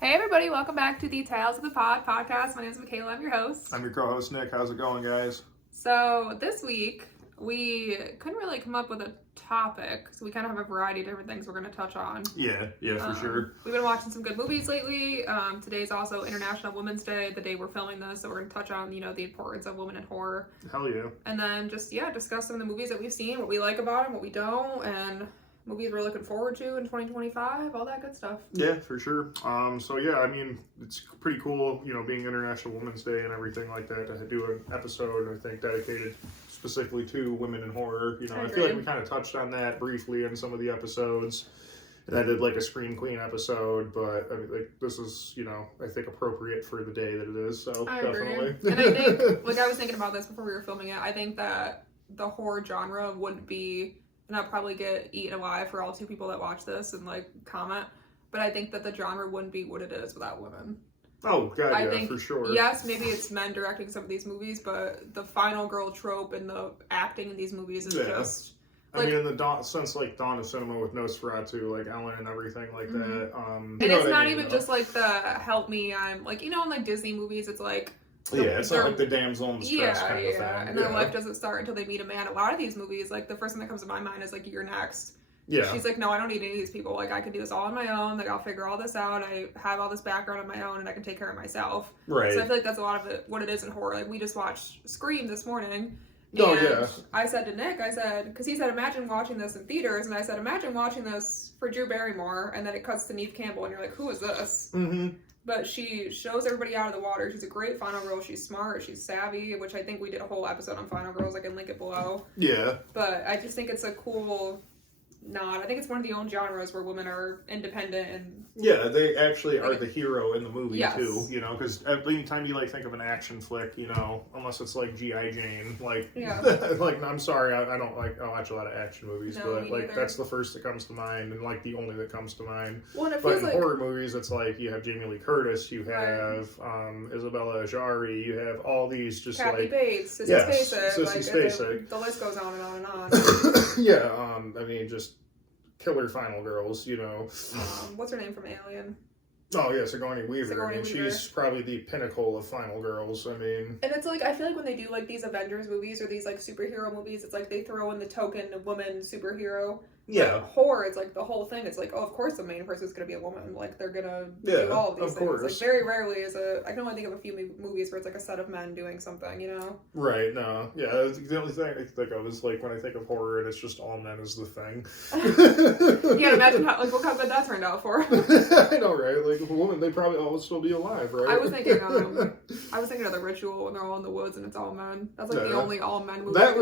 Hey everybody, welcome back to the Tales of the Pod podcast. My name is Michaela, I'm your host. I'm your co-host, Nick. How's it going, guys? So this week, we couldn't really come up with a topic, so we kind of have a variety of different things we're going to touch on. Yeah, for sure. We've been watching some good movies lately. Today's also International Women's Day, the day we're filming this, so we're going to touch on, the importance of women in horror. Hell yeah. And then just, discuss some of the movies that we've seen, what we like about them, what we don't, and movies we're looking forward to in 2025, all that good stuff. Yeah, for sure. It's pretty cool, being International Women's Day and everything like that, to do an episode, I think, dedicated specifically to women in horror. I feel like we kind of touched on that briefly in some of the episodes. And I did like a Scream Queen episode, but this is, I think appropriate for the day that it is. So I definitely. Agree. And I think, I was thinking about this before we were filming it, I think that the horror genre wouldn't be, and I'll probably get eaten alive for all two people that watch this and comment, but I think that the genre wouldn't be what it is without women. Oh, God, I yeah, think, for sure. Yes, maybe it's men directing some of these movies, but the final girl trope and the acting in these movies is just... in the since Dawn of Cinema with Nosferatu, like Ellen and everything like that. And it's not even just like the help me, I'm like, in like Disney movies, it's like... It's not like the damsel in distress kind of thing. And their life doesn't start until they meet a man. A lot of these movies, like the first thing that comes to my mind is like You're Next. Yeah. She's like, no, I don't need any of these people. Like, I can do this all on my own. Like, I'll figure all this out. I have all this background on my own, and I can take care of myself. Right. So I feel like that's a lot of it, what it is in horror. Like, we just watched Scream this morning. Oh, yeah. I said to Nick, because he said, imagine watching this in theaters. And I said, imagine watching this for Drew Barrymore. And then it cuts to Neve Campbell, and you're like, who is this? Mm-hmm. But she shows everybody out of the water. She's a great final girl. She's smart. She's savvy, which I think we did a whole episode on final girls. I can link it below. Yeah. But I just think it's a cool nod. I think it's one of the only genres where women are independent and... Yeah, they actually are the hero in the movie, yes. too, because every time you, think of an action flick, unless it's, G.I. Jane, Yeah. I'm sorry, I don't, I watch a lot of action movies, No, but, that's the first that comes to mind, and, the only that comes to mind. Well, and it but feels in horror movies, it's you have Jamie Lee Curtis, you have, Isabella Ajari, you have all these just, Kathy Bates, Sissy Spacek, the list goes on and on and on. Yeah, just killer final girls, What's her name from Alien? Oh yeah, Sigourney Weaver. She's probably the pinnacle of final girls. And it's I feel like when they do these Avengers movies or these superhero movies, it's they throw in the token woman superhero. Yeah. But horror, it's the whole thing. It's oh, of course the main person is gonna be a woman. They're gonna do all of these things. Course. Very rarely I can only think of a few movies where it's a set of men doing something, Right. No. Yeah. The only thing I think of is when I think of horror and it's just all men is the thing. You can't imagine how how good that turned out for. I know, right? If a woman, they probably all would still be alive, right? I was thinking of The Ritual when they're all in the woods and it's all men. That's the only all men movie. That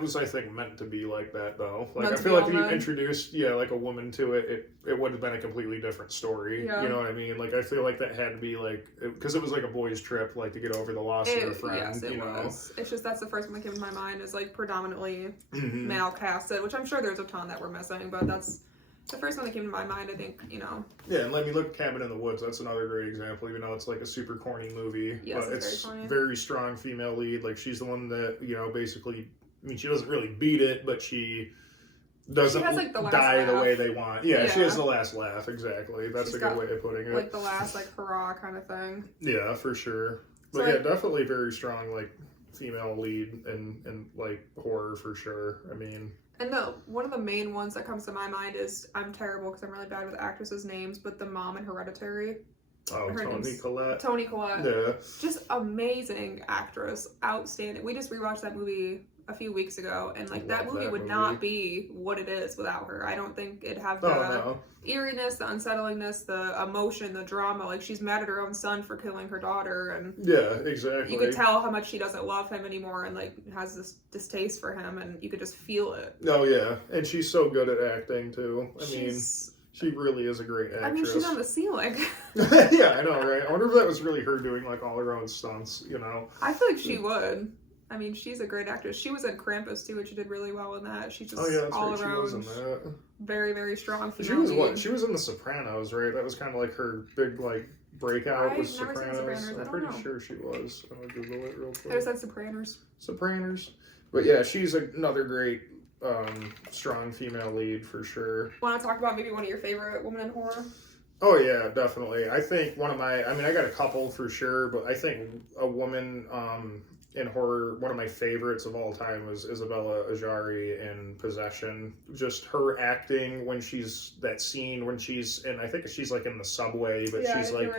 was I think meant to be like that though. I feel if you introduced a woman to it would have been a completely different story. Yeah. You know what I mean? I feel that had to be because it was a boys trip to get over the loss of a friend. Yes, it was. It's just that's the first one that came to my mind is predominantly male casted, which I'm sure there's a ton that we're missing, but that's the first one that came to my mind. I think Yeah, and let me look at Cabin in the Woods. That's another great example. Even though it's a super corny movie, yes, but it's very, very strong female lead. She's the one that basically. She doesn't really beat it, but she doesn't die the way they want. Yeah, she has the last laugh, exactly. That's a good way of putting it. The last, hurrah kind of thing. Yeah, for sure. But so, definitely very strong, female lead in horror, for sure. And one of the main ones that comes to my mind is, I'm terrible because I'm really bad with actresses' names, but the mom in Hereditary. Oh, Toni Collette. Toni Collette. Yeah. Just amazing actress. Outstanding. We just rewatched that movie a few weeks ago, and that movie would not be what it is without her. I don't think it'd have the eeriness, the unsettlingness, the emotion, the drama. She's mad at her own son for killing her daughter, and yeah, exactly. You could tell how much she doesn't love him anymore, and has this distaste for him, and you could just feel it. Oh yeah, and she's so good at acting too. She really is a great actress. She's on the ceiling. Yeah, I know, right? I wonder if that was really her doing all her own stunts. I feel she would. She's a great actress. She was in Krampus too, and she did really well in that. She's just all around. She was in that. Very, very strong. She was what? She was in The Sopranos, right? That was kind of her big breakout with Sopranos. I'm pretty sure she was. I'm gonna Google it real quick. I said Sopranos. Sopranos, but yeah, she's another great, strong female lead for sure. Want to talk about maybe one of your favorite women in horror? Oh yeah, definitely. I think I got a couple for sure, but I think a woman in horror, one of my favorites of all time was Isabella Ajari in Possession. Just her acting when she's that scene when she's and I think she's like in the subway, but she's like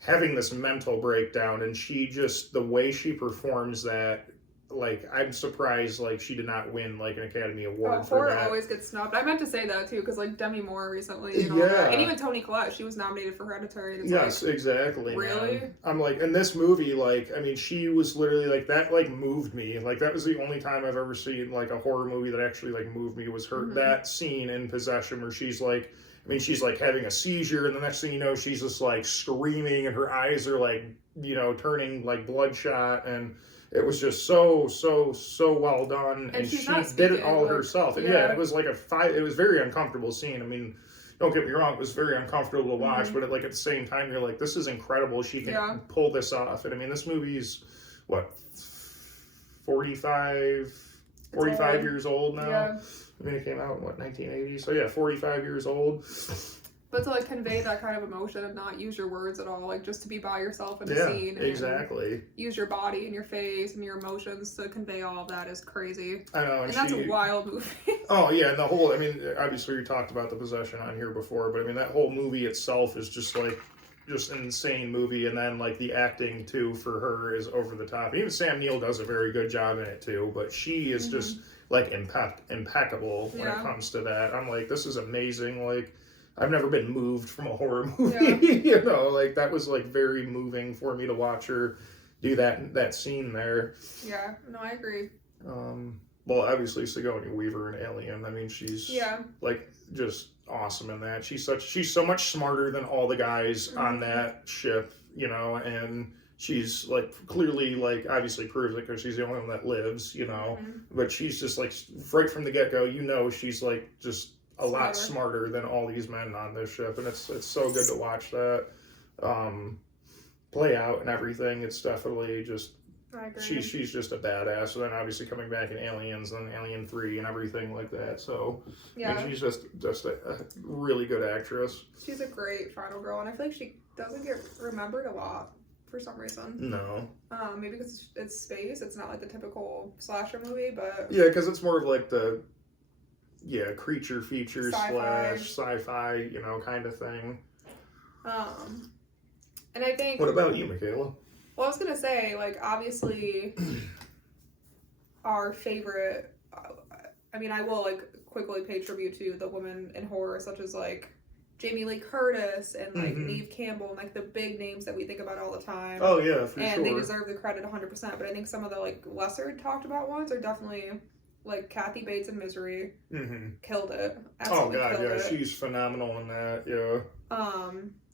having this mental breakdown, and she just the way she performs that. Like, I'm surprised, like, she did not win, like, an Academy Award for horror that. always gets snubbed. I meant to say that, too, because, like, Demi Moore recently, and all that. And even Toni Collette, she was nominated for Hereditary. And yes, like, exactly. Really? Man. I'm like, in this movie, like, I mean, she was literally, like, that, like, moved me. Like, that was the only time I've ever seen, like, a horror movie that actually, like, moved me was her, that scene in Possession where she's, like, I mean, she's, like, having a seizure, and the next thing you know, she's just, like, screaming, and her eyes are, like, you know, turning, like, bloodshot, and it was just so well done, and she did it all herself. And yeah, it was like it was very uncomfortable scene. I mean, don't get me wrong, it was very uncomfortable to watch, but at the same time, you're like, this is incredible. She can pull this off. And I mean, this movie's, what, 45 years old now? Yeah. I mean, it came out in, what, 1980? So yeah, 45 years old. But to, like, convey that kind of emotion and not use your words at all, like, just to be by yourself in a scene. And exactly. Use your body and your face and your emotions to convey all of that is crazy. I know. And that's a wild movie. Oh, yeah, and the whole, I mean, obviously we talked about The Possession on here before, but I mean, that whole movie itself is just, like, just an insane movie, and then, like, the acting, too, for her is over the top. Even Sam Neill does a very good job in it, too, but she is just, like, impeccable when it comes to that. I'm like, this is amazing, like, I've never been moved from a horror movie, you know, like, that was, like, very moving for me to watch her do that scene there. Yeah, no, I agree. Well, obviously, Sigourney Weaver in Alien, I mean, she's, like, just awesome in that. She's so much smarter than all the guys on that ship, you know, and she's, like, clearly, like, obviously proves it because she's the only one that lives, you know, but she's just, like, right from the get-go, you know, she's, like, just a lot smarter than all these men on this ship, and it's so good to watch that play out and everything. It's definitely just she's just a badass. And then obviously coming back in Aliens and Alien 3 and everything like that. So I mean, she's just a really good actress. She's a great final girl, and I feel like she doesn't get remembered a lot for some reason. No. Maybe because it's space. It's not like the typical slasher movie, but yeah, because it's more of like the creature feature sci-fi, you know, kind of thing. And I think... What about you, Michaela? Well, I was going to say, like, obviously, our favorite... I mean, I will, like, quickly pay tribute to the women in horror, such as, like, Jamie Lee Curtis and, like, Neve Campbell, and, like, the big names that we think about all the time. Oh, yeah, for sure. And they deserve the credit 100%, but I think some of the, like, lesser talked about ones are definitely... Like Kathy Bates in Misery, killed it. Absolutely killed it. She's phenomenal in that. Yeah.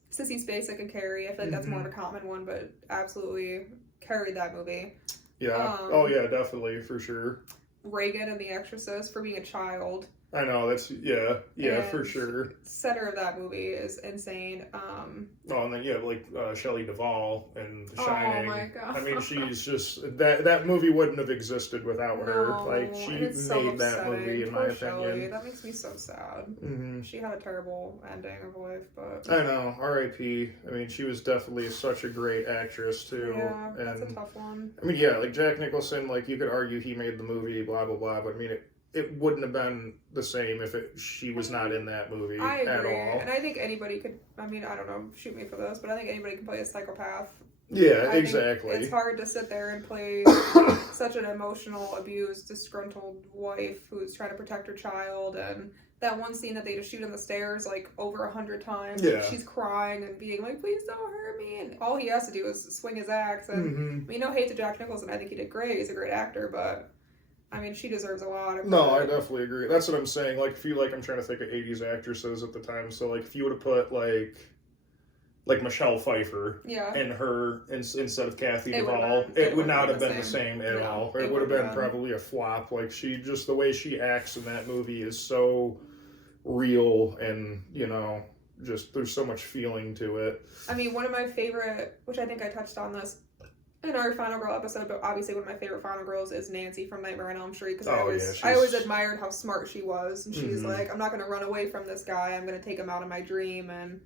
Sissy Spacek and Carrie. I feel like that's more of a common one, but absolutely carried that movie. Yeah. Oh yeah, definitely for sure. Reagan in The Exorcist for being a child. I know, that's, for sure. Center of that movie is insane. And then, like, Shelley Duvall in The Shining. Oh my god. I mean, she's just, that movie wouldn't have existed without her. Like, she made that movie, in my opinion. Shelley. That makes me so sad. She had a terrible ending of life, but... I know, R.I.P. I mean, she was definitely such a great actress, too. Yeah, that's a tough one. I mean, like, Jack Nicholson, like, you could argue he made the movie, blah, blah, blah, but I mean, it wouldn't have been the same if she was not in that movie at all. And I think anybody could, I mean, I don't know, shoot me for this, but I think anybody can play a psychopath. Yeah, exactly. It's hard to sit there and play such an emotional, abused, disgruntled wife who's trying to protect her child, and that one scene that they just shoot on the stairs like over 100 times. Yeah. She's crying and being like, please don't hurt me, and all he has to do is swing his axe. And I mean, no hate to Jack Nicholson, I think he did great, he's a great actor, but I mean, she deserves a lot of No, I definitely agree. That's what I'm saying. Like, I'm trying to think of 80s actresses at the time. So, like, if you would have put, like Michelle Pfeiffer in her instead of Kathy Duvall, it would not have been the same at all. It would have been probably a flop. Like, just the way she acts in that movie is so real, and, you know, just there's so much feeling to it. I mean, one of my favorite, which I think I touched on this in our Final Girl episode, but obviously one of my favorite Final Girls is Nancy from Nightmare on Elm Street, because I always admired how smart she was, and she's like, I'm not going to run away from this guy, I'm going to take him out of my dream and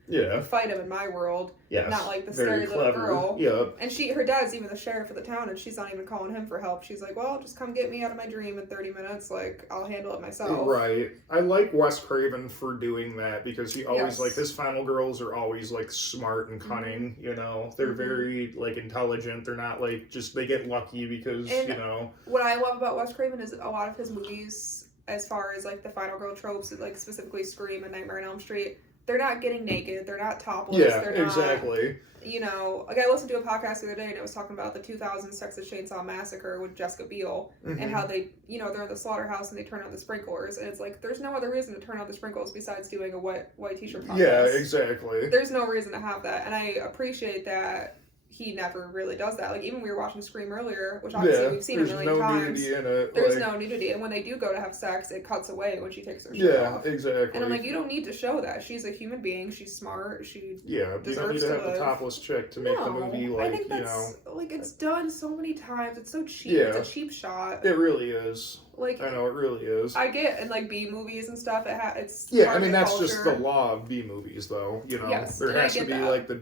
fight him in my world, not like the scary little girl. And her dad's even the sheriff of the town, and she's not even calling him for help. She's like, well, just come get me out of my dream in 30 minutes, like, I'll handle it myself. Right. I like Wes Craven for doing that, because he always, like, his Final Girls are always, like, smart and cunning, you know? They're very, like, intelligent. They're not, like, just, they get lucky because, you know. What I love about Wes Craven is a lot of his movies, as far as, like, the Final Girl tropes, like, specifically Scream and Nightmare on Elm Street, they're not getting naked, they're not topless, they're not, exactly. You know, like, I listened to a podcast the other day, and it was talking about the 2000 Texas Chainsaw Massacre with Jessica Biel, and how they, you know, they're in the slaughterhouse, and they turn on the sprinklers, and it's like, there's no other reason to turn on the sprinkles besides doing a white t-shirt contest. Yeah, exactly. There's no reason to have that, and I appreciate that he never really does that. Like, even we were watching Scream earlier, which obviously we've seen a million times. There's no nudity in it. There's no nudity, and when they do go to have sex, it cuts away when she takes her shirt off. Yeah, exactly. And I'm like, you don't need to show that. She's a human being. She's smart. She you don't need to have the topless chick to make the movie, like, I think that's, like, it's done so many times. It's so cheap. It's a cheap shot. It really is. Like, I know, it really is. I get, and like, B movies and stuff, it's I mean, that's just the law of B movies, though, you know? Yes, there has to be, like, the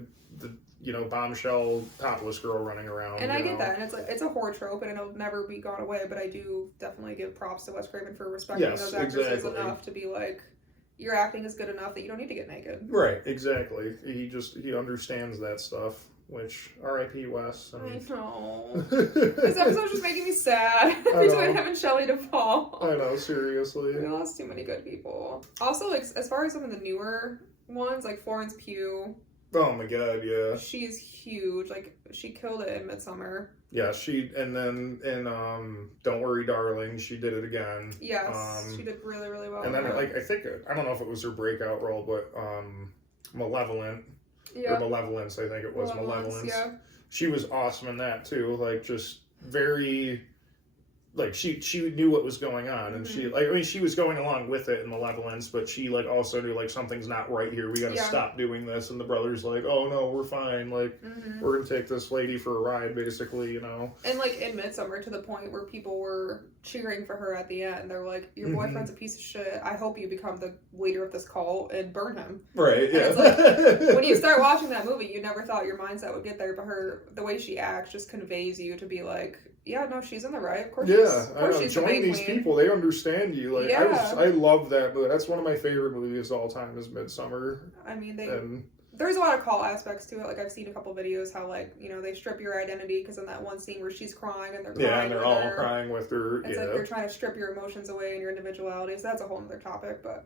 you know, bombshell topless girl running around. And I get that, and it's like, it's a horror trope, and it'll never be gone away, but I do definitely give props to Wes Craven for respecting those actresses enough to be like, your acting is good enough that you don't need to get naked. Right, exactly. He understands that stuff, which, R.I.P. Wes. I know. This episode's just making me sad between him and Shelley Duvall. I know, seriously. We lost too many good people. Also, like, as far as some of the newer ones, like Florence Pugh. Oh my god, yeah. She's huge. Like, she killed it in Midsommar. Yeah, and then in Don't Worry Darling, she did it again. Yes, she did really, really well. And then, like, I don't know if it was her breakout role, but Malevolent. Yeah. Or Malevolence, I think it was. Malevolence. Yeah. She was awesome in that, too. Like, just very... Like, she knew what was going on, and she, like, I mean, she was going along with it in Malevolence, but she, like, also knew, like, something's not right here, we gotta stop doing this, and the brother's like, oh, no, we're fine, like, we're gonna take this lady for a ride, basically, you know? And, like, in Midsommar, to the point where people were cheering for her at the end, they were like, your boyfriend's a piece of shit, I hope you become the leader of this cult, and burn him. Right, yeah. And it's like, when you start watching that movie, you never thought your mindset would get there, but the way she acts just conveys you to be like, yeah, no, she's in the right. Of course, she's join these people. They understand you. Like, I love that movie. That's one of my favorite movies of all time. Is Midsommar. I mean, there's a lot of call aspects to it. Like, I've seen a couple videos how, like, you know, they strip your identity because in that one scene where she's crying and they're crying and they're all crying with her. It's like they're trying to strip your emotions away and your individuality. So that's a whole other topic. But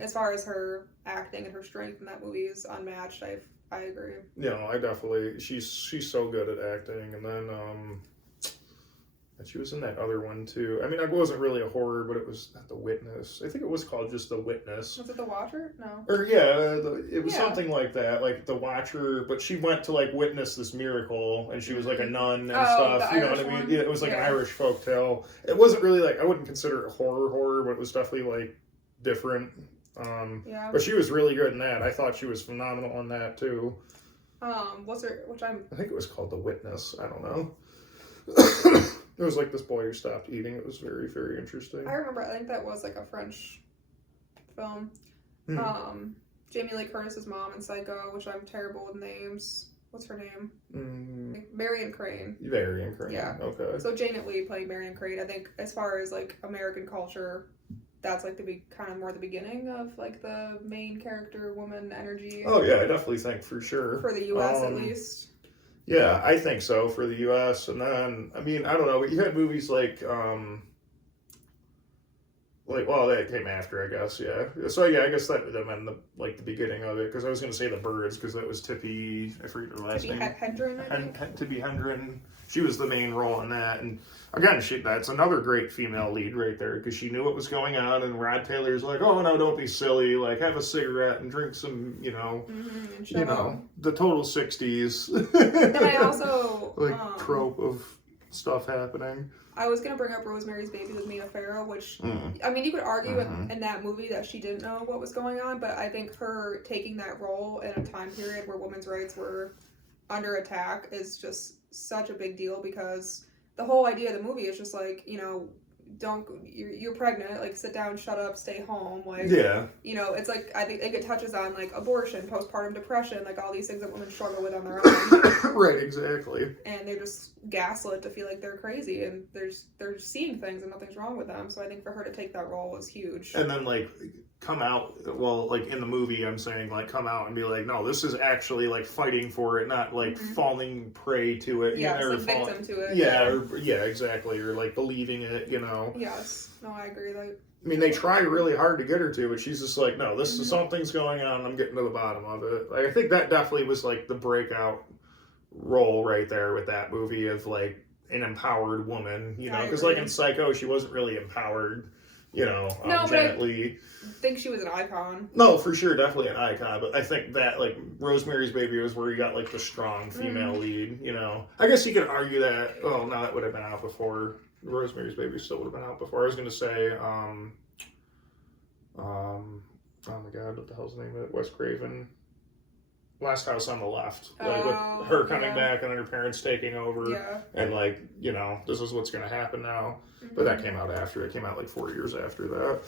as far as her acting and her strength in that movie is unmatched. I agree. Yeah, I definitely. She's so good at acting, and then she was in that other one too. I mean, it wasn't really a horror, but it was not The Witness. I think it was called just The Witness. Was it The Watcher? No. Or it was something like that, like The Watcher. But she went to, like, witness this miracle, and she was like a nun and stuff. You know what I mean? Yeah, it was like an Irish folktale. It wasn't really like, I wouldn't consider it horror, but it was definitely like different. But she was really good in that. I thought she was phenomenal in that too. I think it was called The Witness. I don't know. It was like this boy who stopped eating. It was very, very interesting. I remember, I think that was like a French film. Jamie Lee Curtis's mom in Psycho, which I'm terrible with names. What's her name? Marion Crane. Marion Crane. Yeah. Okay. So Janet Leigh playing Marion Crane. I think as far as like American culture, that's like kind of more the beginning of like the main character woman energy. Oh yeah, I definitely think for sure. For the U.S. at least. Yeah, I think so for the U.S. And then, I mean, I don't know, but you had movies like, well, that came after, I guess, yeah. So, yeah, I guess that meant the beginning of it, because I was going to say The Birds, because that was Tippi, I forget her last name. Tippi Hedren. She was the main role in that, and again, that's another great female lead right there, because she knew what was going on, and Rod Taylor's like, oh, no, don't be silly, like, have a cigarette and drink some, the total 60s. Then I also... trope of stuff happening. I was going to bring up Rosemary's Baby with Mia Farrow, which, I mean, you could argue in that movie that she didn't know what was going on, but I think her taking that role in a time period where women's rights were under attack is just such a big deal, because the whole idea of the movie is just like, you know, you're pregnant, like sit down, shut up, stay home, like, yeah, you know, it's like, I think it touches on like abortion, postpartum depression, like all these things that women struggle with on their own. Right, exactly. And they're just gaslit to feel like they're crazy, and they're seeing things and nothing's wrong with them. So I think for her to take that role was huge. And then like come out, well, like in the movie, I'm saying like come out and be like, no, this is actually like fighting for it, not like falling prey to it. Yeah, like victim to it. Yeah, exactly, or like believing it, you know. Yes, no, I agree. That. I mean, they try really hard to get her to, but she's just like, no, this is something's going on. I'm getting to the bottom of it. Like, I think that definitely was like the breakout role right there with that movie of like an empowered woman, you know, because like in Psycho, she wasn't really empowered. You know, Janet Leigh. I think she was an icon. No, for sure, definitely an icon. But I think that, like, Rosemary's Baby was where you got, like, the strong female lead, you know. I guess you could argue that, well, no, that would have been out before. Rosemary's Baby still would have been out before. I was going to say, oh my God, what the hell's the name of it? Wes Craven. Last House on the Left, like with her coming back and then her parents taking over, and like, you know, this is what's going to happen now. But that came out after. It came out like 4 years after that.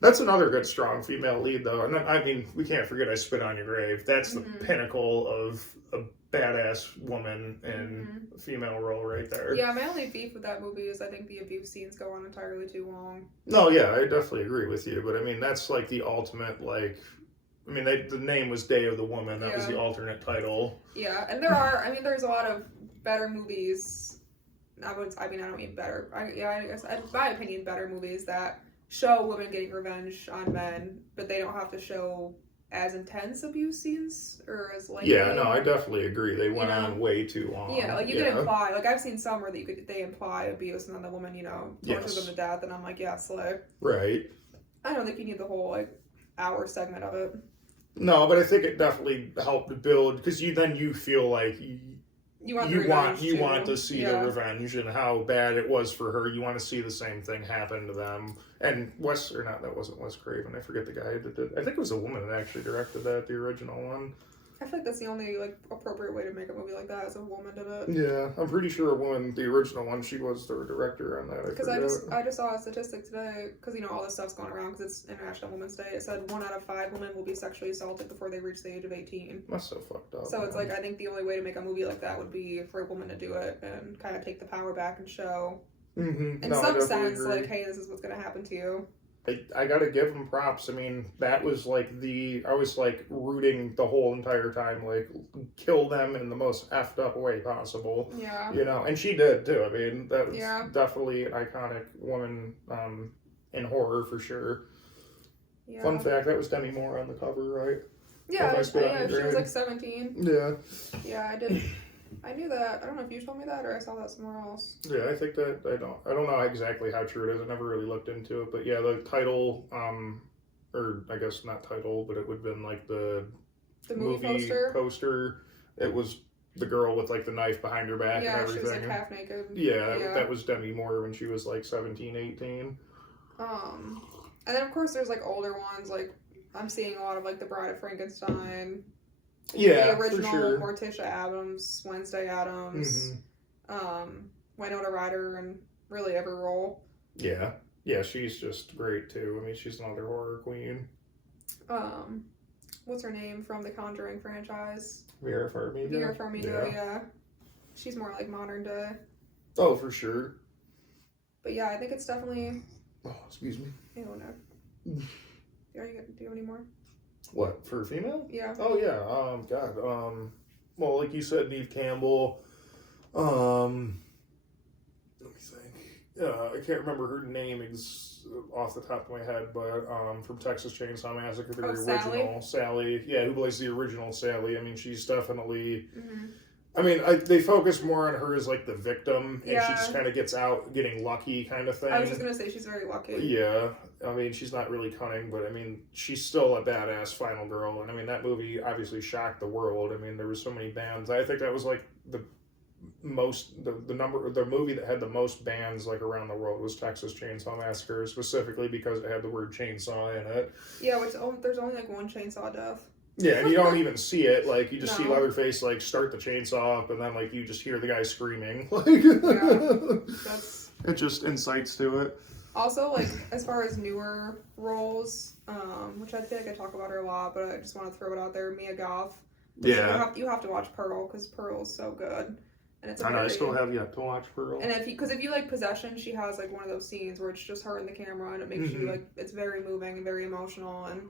That's another good strong female lead though. And then, I mean, we can't forget I Spit on Your Grave. That's the pinnacle of a badass woman in a female role right there. Yeah, my only beef with that movie is I think the abuse scenes go on entirely too long. No, yeah, I definitely agree with you. But I mean, that's like the ultimate, like, I mean, the name was Day of the Woman. That was the alternate title. Yeah, and there's a lot of better movies. I don't mean better. I guess, in my opinion, better movies that show women getting revenge on men, but they don't have to show as intense abuse scenes or as like. Yeah, no, I definitely agree. They went on way too long. Yeah, like you can imply, like I've seen some where they imply abuse and then the woman, you know, tortures them to death, and I'm like, yeah, slay. Right. I don't think you need the whole like hour segment of it. No, but I think it definitely helped build, because you feel like you want to see the revenge and how bad it was for her. You want to see the same thing happen to them. And that wasn't Wes Craven. I forget the guy that did. I think it was a woman that actually directed that, the original one. I feel like that's the only like appropriate way to make a movie like that, is a woman did it. Yeah, I'm pretty sure a woman, the original one, she was the director on that. Because I just saw a statistic today, because you know all this stuff's going around because it's International Women's Day. It said 1 out of 5 women will be sexually assaulted before they reach the age of 18. That's so fucked up. So it's like, I think the only way to make a movie like that would be for a woman to do it and kind of take the power back and show, in some sense, like, hey, this is what's going to happen to you. I gotta give them props. I mean, that was like I was like rooting the whole entire time, like, kill them in the most effed up way possible. Yeah. You know, and she did too. I mean, that was definitely an iconic woman in horror for sure. Yeah. Fun fact, that was Demi Moore on the cover, right? Yeah, she was like 17. Yeah. Yeah, I did. I knew that. I don't know if you told me that or I saw that somewhere else. Yeah, I think that I don't know exactly how true it is. I never really looked into it, but yeah, the title, or I guess not title, but it would have been like the movie poster. It was the girl with like the knife behind her back and everything. Yeah, she was like half naked. Yeah, that was Demi Moore when she was like 17, 18. And then of course there's like older ones, like I'm seeing a lot of like The Bride of Frankenstein. Yeah, the original for sure. Morticia Addams, Wednesday Addams, Winona Ryder, and really every role. Yeah, she's just great too. I mean, she's another horror queen. What's her name from the Conjuring franchise? Vera Farmiga. Vera Farmiga, yeah. She's more like modern day. Oh, for sure. But yeah, I think it's definitely. Oh, excuse me. I don't know. Do you have any more? What, for female? Yeah. Oh yeah. God. Well, like you said, Neve Campbell. Let me think. I can't remember her name off the top of my head, but from Texas Chainsaw Massacre, the original Sally. Yeah, who plays the original Sally? I mean, she's definitely. I mean, they focus more on her as like the victim, and she just kind of gets out getting lucky, kind of thing. I was just gonna say she's very lucky. Yeah, I mean, she's not really cunning, but I mean, she's still a badass final girl, and I mean, that movie obviously shocked the world. I mean, there were so many bands. I think that was like the movie that had the most bands like around the world was Texas Chainsaw Massacre, specifically because it had the word chainsaw in it. Yeah, there's only like one chainsaw death. Yeah, and you don't even see it. Like, you just see Leatherface, like, start the chainsaw up, and then, like, you just hear the guy screaming. Like, it just incites to it. Also, like, as far as newer roles, which I feel like I talk about her a lot, but I just want to throw it out there, Mia Goth. Yeah. You have to watch Pearl, because Pearl is so good. And it's I still have yet to watch Pearl. And if you like Possession, she has, like, one of those scenes where it's just her and the camera, and it makes you, like, it's very moving and very emotional, and,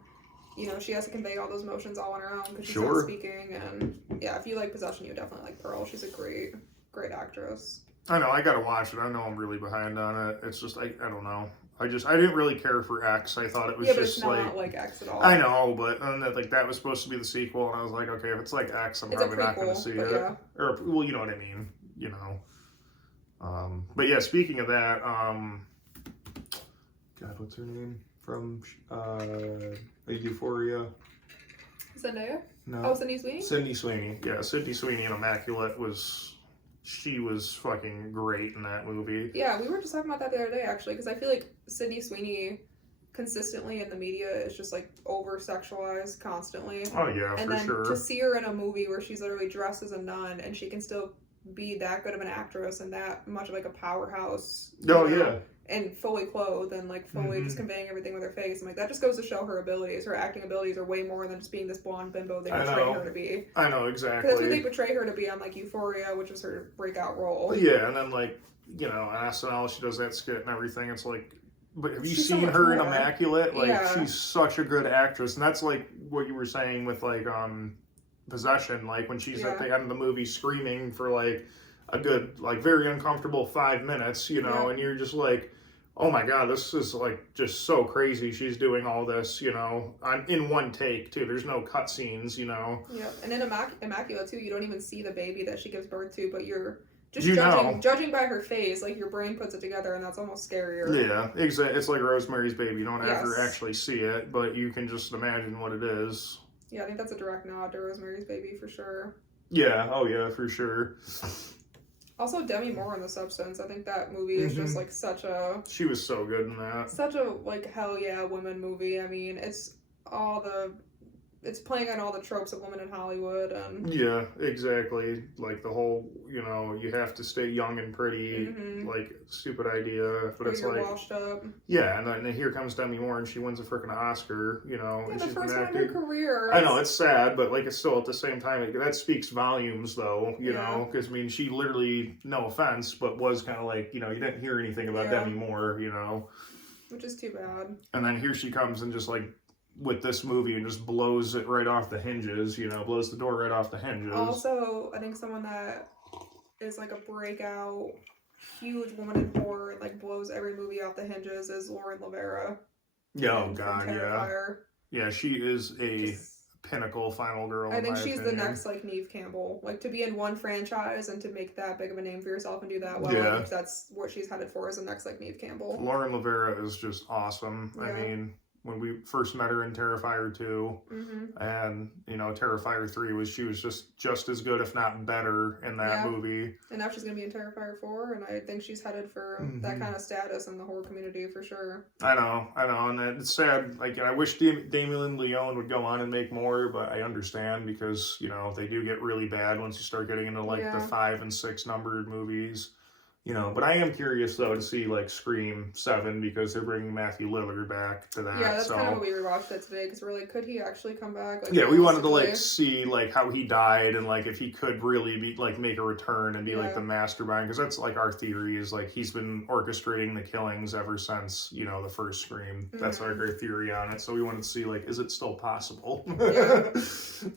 you know, she has to convey all those emotions all on her own, because she's not speaking, and, yeah, if you like Possession, you definitely like Pearl. She's a great, great actress. I know, I gotta watch it. I know I'm really behind on it. It's just, I don't know. I didn't really care for X. I thought it was just it's not like X at all. I know, but like that was supposed to be the sequel, and I was like, okay, if it's like X, I'm probably not going to see it. Yeah. Or, well, you know what I mean, you know. But yeah, speaking of that, God, what's her name from Euphoria? Zendaya? No. Oh, Sydney Sweeney? Sydney Sweeney. Yeah, Sydney Sweeney in Immaculate she was fucking great in that movie. Yeah, we were just talking about that the other day, actually, because I feel like Sydney Sweeney consistently in the media is just, like, over-sexualized constantly. Oh, yeah, and for then sure. To see her in a movie where she's literally dressed as a nun, and she can still be that good of an actress and that much of, like, a powerhouse. Oh, yeah. And fully clothed and, like, fully just conveying everything with her face. And, like, that just goes to show her abilities. Her acting abilities are way more than just being this blonde bimbo they portray her to be. I know, exactly. Because that's what they portray her to be on, like, Euphoria, which was her breakout role. Yeah, and then, like, you know, on SNL, she does that skit and everything. It's like, but have you seen her in Immaculate? Like, she's such a good actress. And that's, like, what you were saying with, like, Possession. Like, when she's at the end of the movie screaming for, like, a good, like, very uncomfortable 5 minutes, you know, and you're just like, oh my God, this is, like, just so crazy. She's doing all this, you know, in one take, too. There's no cut scenes, you know. Yeah, and in Immaculate, too, you don't even see the baby that she gives birth to, but you're just judging by her face, like, your brain puts it together, and that's almost scarier. Yeah, exactly. It's like Rosemary's Baby. You don't ever actually see it, but you can just imagine what it is. Yeah, I think that's a direct nod to Rosemary's Baby, for sure. Yeah, oh yeah, for sure. Also, Demi Moore in The Substance. I think that movie is just, like, such a... She was so good in that. Such a, like, hell yeah women movie. I mean, it's playing on all the tropes of women in Hollywood. And yeah, exactly. Like, the whole, you know, you have to stay young and pretty, like, stupid idea. But it's like... washed up. Yeah, and then here comes Demi Moore, and she wins a freaking Oscar, you know. Yeah, and the she's first time in her career. I know, it's sad, but, like, it's still at the same time, that speaks volumes, though, you know. Because, I mean, she literally, no offense, but was kind of like, you know, you didn't hear anything about Demi Moore, you know. Which is too bad. And then here she comes and just, like, with this movie and just blows it right off the hinges, you know, blows the door right off the hinges. Also, I think someone that is like a breakout, huge woman in horror, like blows every movie off the hinges is Lauren Lavera. Yeah, oh God, yeah. Yeah, she is a pinnacle final girl. I think she's the next, like, Neve Campbell. Like, to be in one franchise and to make that big of a name for yourself and do that well, I think that's what she's headed for, is the next, like, Neve Campbell. Lauren Lavera is just awesome. Yeah. I mean, when we first met her in Terrifier 2, and, you know, Terrifier 3 she was just as good, if not better, in that movie. And now she's going to be in Terrifier 4, and I think she's headed for that kind of status in the horror community, for sure. I know, and it's sad. Like, I wish Damien Leone would go on and make more, but I understand, because, you know, they do get really bad once you start getting into, like, the 5 and 6 numbered movies. You know, but I am curious, though, to see, like, Scream 7, because they're bringing Matthew Lillard back to that. Yeah, that's kind of what we rewatched it today, because we're like, could he actually come back? Like, yeah, we wanted to, like, see, like, how he died, and, like, if he could really be, like, make a return and be, like, the mastermind, because that's, like, our theory is, like, he's been orchestrating the killings ever since, you know, the first Scream. That's our theory on it, so we wanted to see, like, is it still possible? Yeah.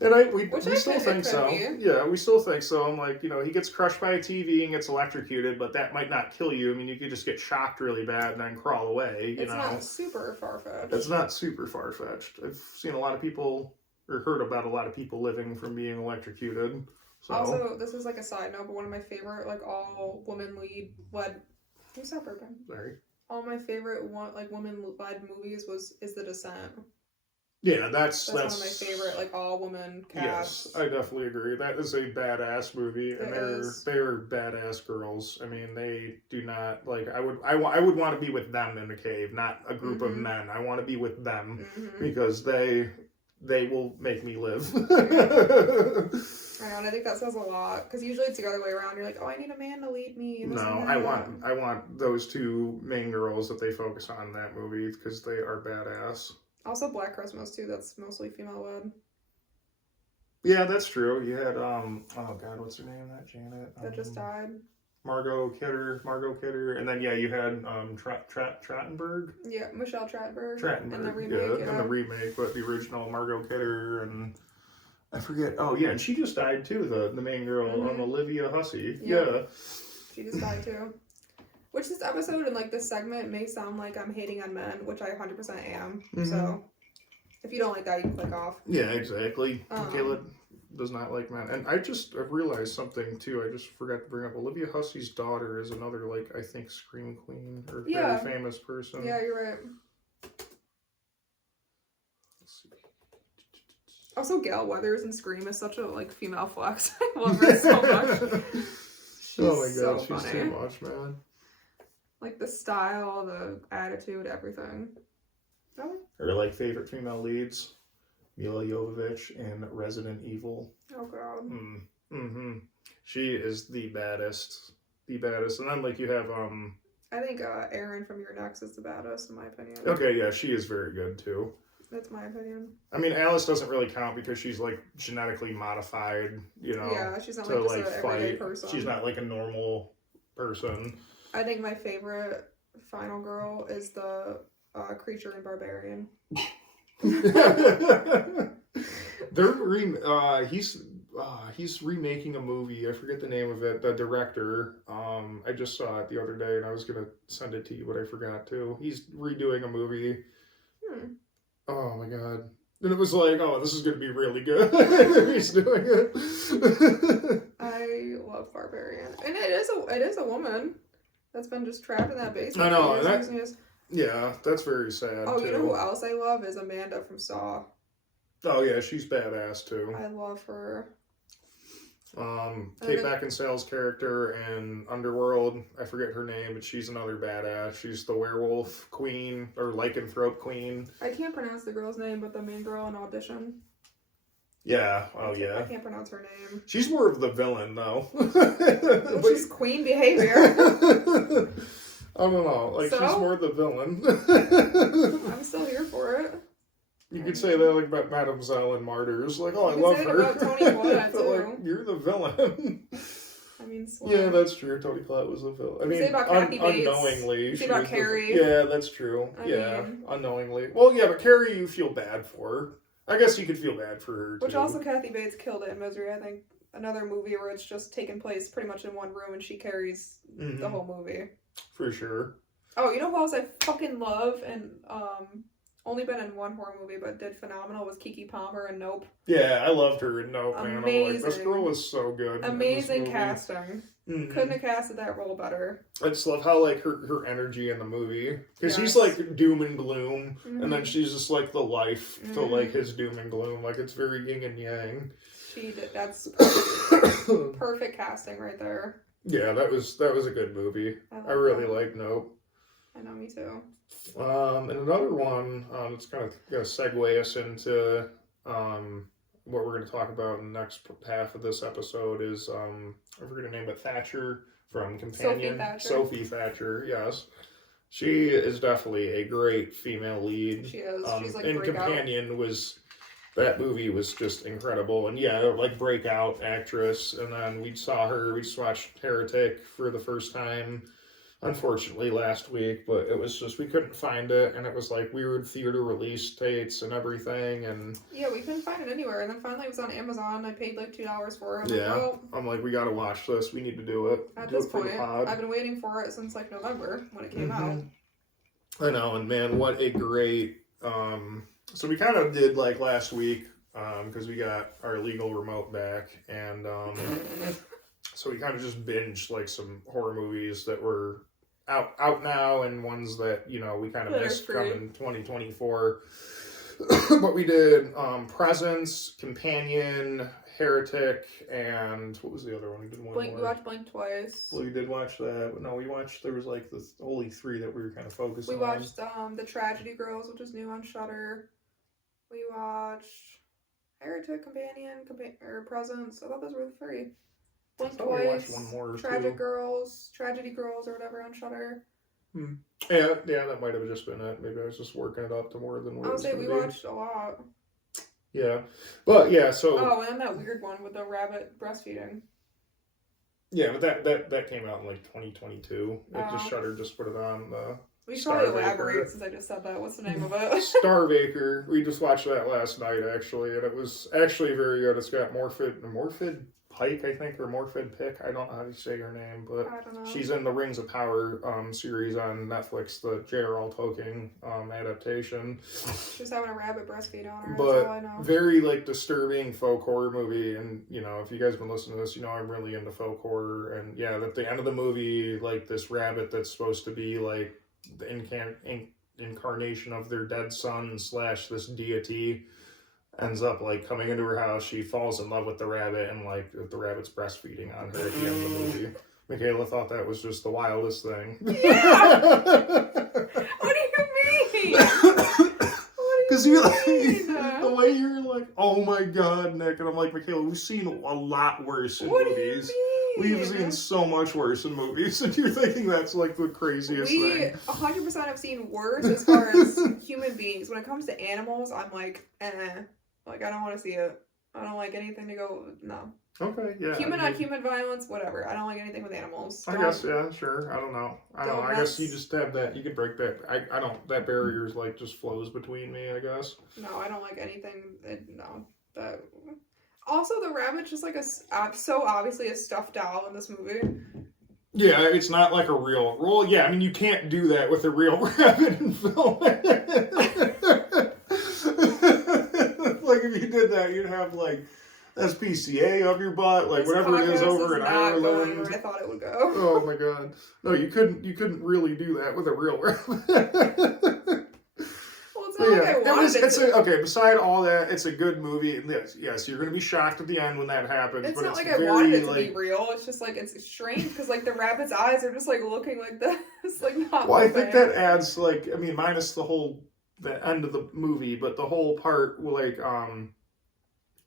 And we still think so. Yeah, we still think so. I'm like, you know, he gets crushed by a TV and gets electrocuted, but that might not kill you. I mean, you could just get shocked really bad and then crawl away. It's not super far-fetched. It's not super far-fetched. I've seen a lot of people, or heard about a lot of people living from being electrocuted. So. Also, this is like a side note, but one of my favorite, like, all-woman led... Can you stop burping? Sorry. All my favorite woman-led movies is The Descent. Yeah, that's one of my favorite, like, all-woman cast. Yes, I definitely agree. That is a badass movie, and they're badass girls. I mean, they do not, like, I would want to be with them in a cave, not a group of men. I want to be with them, because they they will make me live. I know, and I think that says a lot, because usually it's the other way around. You're like, oh, I need a man to lead me. No, I want those two main girls that they focus on in that movie, because they are badass. Also Black Christmas too, that's mostly female led. Yeah, that's true. You had oh god, what's her name? That Janet that just died. Margot Kidder, and then you had Trachtenberg. Yeah, Michelle Trachtenberg. In the remake, in the remake, but the original Margot Kidder, and I forget. Oh yeah, and she just died too. The main girl, Olivia Hussey. Yeah, she just died too. Which this episode and like this segment may sound like I'm hating on men, which I 100% am. So if you don't like that, you can click off. Yeah, exactly. Kayla does not like men. And I've realized something too. I just forgot to bring up. Olivia Hussey's daughter is another, like, I think, Scream Queen or very famous person. Yeah, you're right. Let's see. Also, Gail Weathers in Scream is such a, like, female flex. I love her so much. Oh my god, she's too much, man. Like, the style, the attitude, everything. Really? Her, like, favorite female leads. Mila Jovovich in Resident Evil. Oh god. She is the baddest. And then like you have I think Erin from Your Next is the baddest in my opinion. Okay, yeah, she is very good too. That's my opinion. I mean, Alice doesn't really count because she's like genetically modified, you know. Yeah, she's not like just an everyday person. She's not like a normal person. I think my favorite final girl is the creature in Barbarian. He's remaking a movie. I forget the name of it. The director. I just saw it the other day, and I was gonna send it to you, but I forgot to. He's redoing a movie. Oh my god! And it was like, oh, this is gonna be really good. He's doing it. I love Barbarian, and it is a woman that's been just trapped in that basement. I know. Yeah, that's very sad. Oh, you know who else I love is Amanda from Saw. Oh yeah, she's badass too. I love her. Kate Beckinsale's character in Underworld, I forget her name, but she's another badass. She's the werewolf queen or lycanthrope queen. I can't pronounce the girl's name, but the main girl in Audition. Yeah. Oh yeah. I can't pronounce her name. She's more of the villain though. She's queen behavior. I don't know. Like, she's more the villain. I'm still here for it. You could say that like about Mademoiselle in Martyrs. Like, oh, I love her. About Tony Collette, too. Like, you're the villain. I mean, yeah, that's true. Tony Collette was the villain. I mean, say about Kathy Bates. Unknowingly. Say about Carrie. Yeah, that's true. I mean, unknowingly. Well, yeah, but Carrie, you feel bad for her. I guess you could feel bad for her, Which also, Kathy Bates killed it in Misery, I think. Another movie where it's just taking place pretty much in one room and she carries the whole movie. For sure. Oh, you know who else I fucking love and only been in one horror movie but did phenomenal was Keke Palmer in Nope. Yeah, I loved her in Nope, man. Amazing. I'm like, this girl was so good. Amazing casting. Couldn't have casted that role better. I just love how like her energy in the movie, because he's like doom and gloom, and then she's just like the life to like his doom and gloom. Like, it's very yin and yang. She did. That's perfect casting right there. Yeah, that was a good movie. I really liked Nope. I know, me too. And another one, it's kind of going to segue us into what we're going to talk about in the next half of this episode is, I forget her name, but Thatcher from Companion. Sophie Thatcher, yes. She is definitely a great female lead. She is. She's like and Companion that movie was just incredible. And yeah, like breakout actress. And then we just watched Heretic for the first time, unfortunately, last week, but it was just, we couldn't find it, and it was like weird theater release dates and everything, and yeah, we couldn't find it anywhere, and then finally it was on Amazon. I paid like $2 for it. I'm like, we gotta watch this, we need to do it. At this point, I've been waiting for it since like November when it came out. I know, and man, what a great, so we kind of did like last week, because we got our legal remote back, and so we kind of just binged like some horror movies that were out now and ones that, you know, we kind of missed from in 2024. But we did Presence, Companion, Heretic, and what was the other one? We did one Blink. We watched Blink twice. Well, we did watch that. No, we watched, there was like the only three that we were kind of focusing on. We watched The Tragedy Girls, which is new on Shudder. We watched Heretic, Companion, or Presence. I thought those were the three. Blink Twice, one more Tragedy Girls, or whatever on Shudder. Yeah, that might have just been it. Maybe I was just working it up to more than what I would say we watched a lot. Yeah, but yeah, so. Oh, and that weird one with the rabbit breastfeeding. Yeah, but that came out in like 2022. Just Shudder just put it on. We should probably elaborate since I just said that. What's the name of it? Starbaker. We just watched that last night actually, and it was actually very good. It's got Morfydd Pike, I think, or Morfydd Pick. I don't know how to say her name, but she's in the Rings of Power series on Netflix, the J.R.R. Tolkien adaptation. She's having a rabbit breastfeed on her. But that's all I know. Very like disturbing folk horror movie, and you know, if you guys have been listening to this, you know I'm really into folk horror, and yeah, at the end of the movie, like this rabbit that's supposed to be like the incarnation of their dead son / this deity ends up like coming into her house. She falls in love with the rabbit, and like the rabbit's breastfeeding on her at the end of the movie. Michaela thought that was just the wildest thing. Yeah. What do you mean? Because you're like, the way you're like, oh my god, Nick, and I'm like, Michaela, we've seen a lot worse in movies. We've seen so much worse in movies, and you're thinking that's like the craziest thing. We 100% have seen worse as far as human beings. When it comes to animals, I'm like, like I don't want to see it. I don't like anything to go. No. Okay, yeah. Human on human violence, whatever. I don't like anything with animals. I guess, yeah, sure. I don't know. I guess you just have that. You can break that. I don't. That barrier is like just flows between me, I guess. No, I don't like anything. That. Also, the rabbit's just like so obviously a stuffed doll in this movie. Yeah, it's not like a real. Well, yeah, I mean, you can't do that with a real rabbit in film. Like, if you did that, you'd have, like, SPCA up your butt, like, whatever it is over in Ireland. Where I thought it would go. Oh, my God. No, you couldn't really do that with a real rabbit. Okay, beside all that, it's a good movie. Yes, you're going to be shocked at the end when that happens. It's not like I wanted it to be real. It's just like, it's strange because like the rabbit's eyes are just like looking like this. It's like not. Well, I think that adds like, I mean, minus the end of the movie, but the whole part like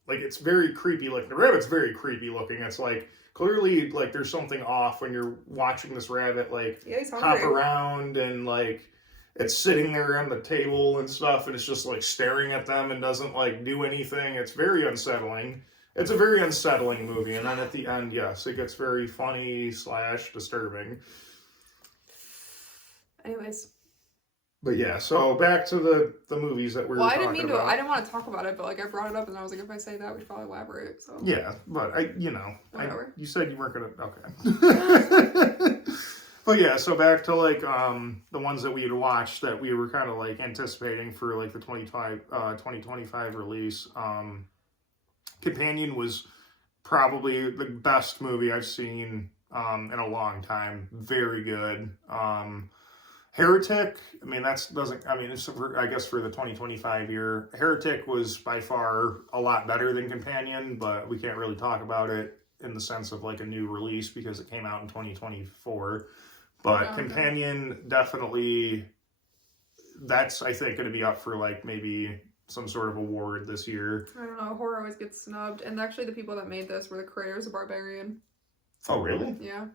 it's very creepy. Like the rabbit's very creepy looking. It's like clearly like there's something off when you're watching this rabbit like hop around and like. It's sitting there on the table and stuff, and it's just, like, staring at them and doesn't, like, do anything. It's very unsettling. It's a very unsettling movie, and then at the end, yes, it gets very funny / disturbing. Anyways. But, yeah, so back to the movies that we were talking about. I didn't want to talk about it, but, like, I brought it up, and I was like, if I say that, we should probably elaborate, so. Yeah, but, Whatever. You said you weren't going to, okay. But yeah, so back to like the ones that we had watched that we were kind of like anticipating for like the 2025 release. Companion was probably the best movie I've seen in a long time. Very good. Heretic, I mean it's I guess for the 2025 year, Heretic was by far a lot better than Companion, but we can't really talk about it in the sense of like a new release because it came out in 2024. But Companion, definitely, that's, I think, going to be up for, like, maybe some sort of award this year. I don't know. Horror always gets snubbed. And actually, the people that made this were the creators of Barbarian. Oh, really? Yeah.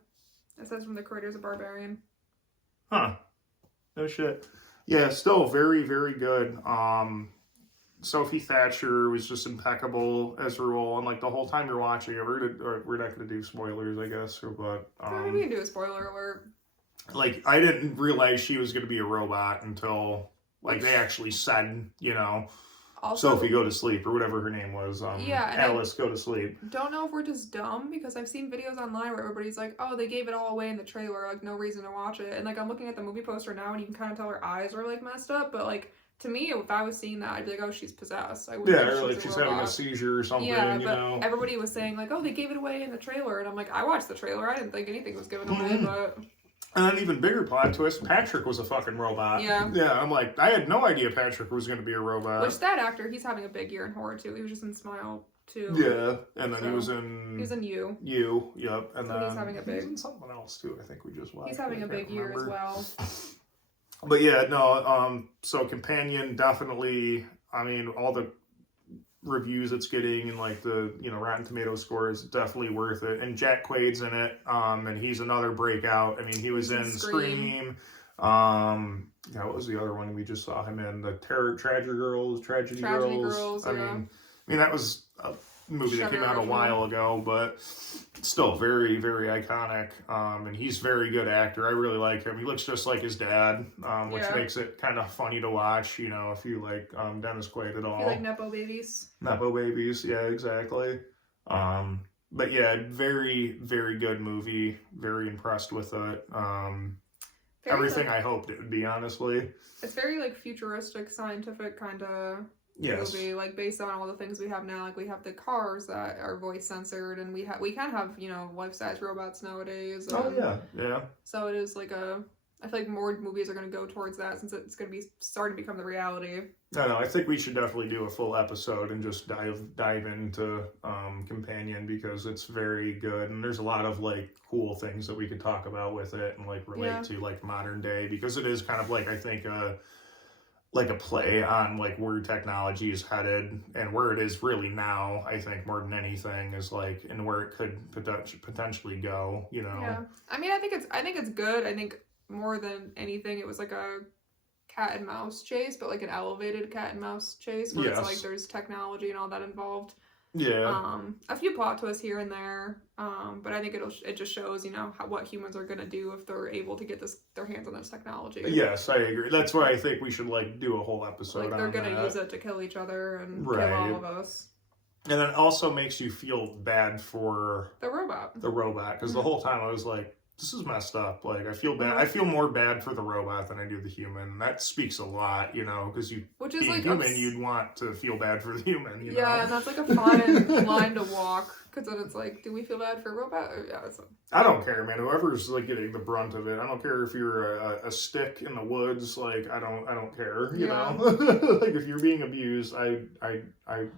It says from the creators of Barbarian. Huh. No shit. Yeah, still very, very good. Sophie Thatcher was just impeccable as her role, and like the whole time you're watching it, we're not going to do spoilers, I guess, but we can do a spoiler alert. Like I didn't realize she was going to be a robot until like they actually said, also, Sophie go to sleep or whatever her name was. Alice go to sleep. Don't know if we're just dumb because I've seen videos online where everybody's like, oh, they gave it all away in the trailer, like no reason to watch it, and like I'm looking at the movie poster now and you can kind of tell her eyes are like messed up, but like. To me, if I was seeing that, I'd be like, oh, she's possessed. I wouldn't or like she's having a seizure or something, but everybody was saying, like, oh, they gave it away in the trailer. And I'm like, I watched the trailer. I didn't think anything was given away, but... And an even bigger plot twist, Patrick was a fucking robot. Yeah. Yeah, I'm like, I had no idea Patrick was going to be a robot. Which, that actor, he's having a big year in horror, too. He was just in Smile, too. Yeah, and then he was in... He was in You. You, yep. And then he's having a big... He was in something else, too, I think we just watched. He's having a big year as well. But yeah, no, so Companion, definitely, I mean, all the reviews it's getting and like the Rotten Tomatoes score is definitely worth it. And Jack Quaid's in it, and he's another breakout. I mean, he was in Scream. What was the other one we just saw him in? The Tragedy Girls. I mean, that was a movie that came out a while ago, but still very, very iconic. And he's a very good actor. I really like him. He looks just like his dad, which makes it kind of funny to watch, if you like Dennis Quaid at all. You like Nepo babies? Nepo babies, yeah, exactly. But yeah, very, very good movie. Very impressed with it. Everything I hoped it would be, honestly. It's very like futuristic, scientific kind of movie, like based on all the things we have now. Like we have the cars that are voice censored, and we can have life-size robots nowadays. Yeah. So it is like I feel like more movies are going to go towards that since it's going to be starting to become the reality. I think we should definitely do a full episode and just dive into Companion because it's very good, and there's a lot of like cool things that we could talk about with it and like relate to like modern day, because it is kind of like I think like a play on like where technology is headed and where it is really now. I think more than anything is like and where it could potentially go. Yeah, I mean, I think it's good. I think more than anything, it was like a cat and mouse chase, but like an elevated cat and mouse chase where it's like there's technology and all that involved. Yeah. A few plot twists here and there, but I think it just shows what humans are gonna do if they're able to get their hands on this technology. Yes, I agree. That's why I think we should like do a whole episode. Like they're gonna use it to kill each other and kill all of us. And then it also makes you feel bad for the robot because the whole time I was like, this is messed up. Like, I feel bad. I feel more bad for the robot than I do the human. That speaks a lot, because which is like human, you'd want to feel bad for the human, Yeah, and that's like a fine line to walk, because then it's like, do we feel bad for a robot? I don't care, man. Whoever's like getting the brunt of it, I don't care if you're a stick in the woods. Like, I don't care. You know, like if you're being abused, I'm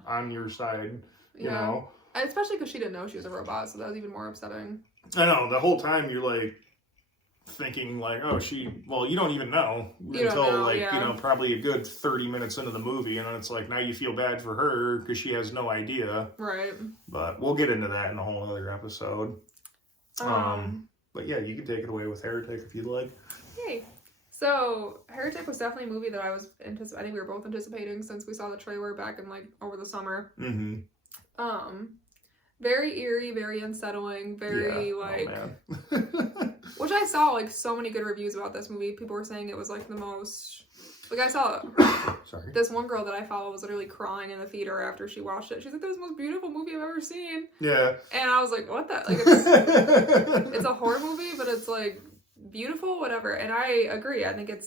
on your side. You know, especially because she didn't know she was a robot, so that was even more upsetting. I know, the whole time you're like thinking like, oh, you don't even know until probably a good 30 minutes into the movie, and it's like now you feel bad for her because she has no idea. Right. But we'll get into that in a whole other episode. But yeah, you can take it away with Heretic if you'd like. Yay. So Heretic was definitely a movie that I think we were both anticipating since we saw the trailer back in like over the summer. Mm-hmm. Very eerie, very unsettling, very which I saw like so many good reviews about this movie. People were saying it was like the most, like I saw this one girl that I follow was literally crying in the theater after she watched it. She's like, "That was the most beautiful movie I've ever seen." Yeah. And I was like, "What the?" Like it's a horror movie, but it's like beautiful, whatever. And I agree. I think it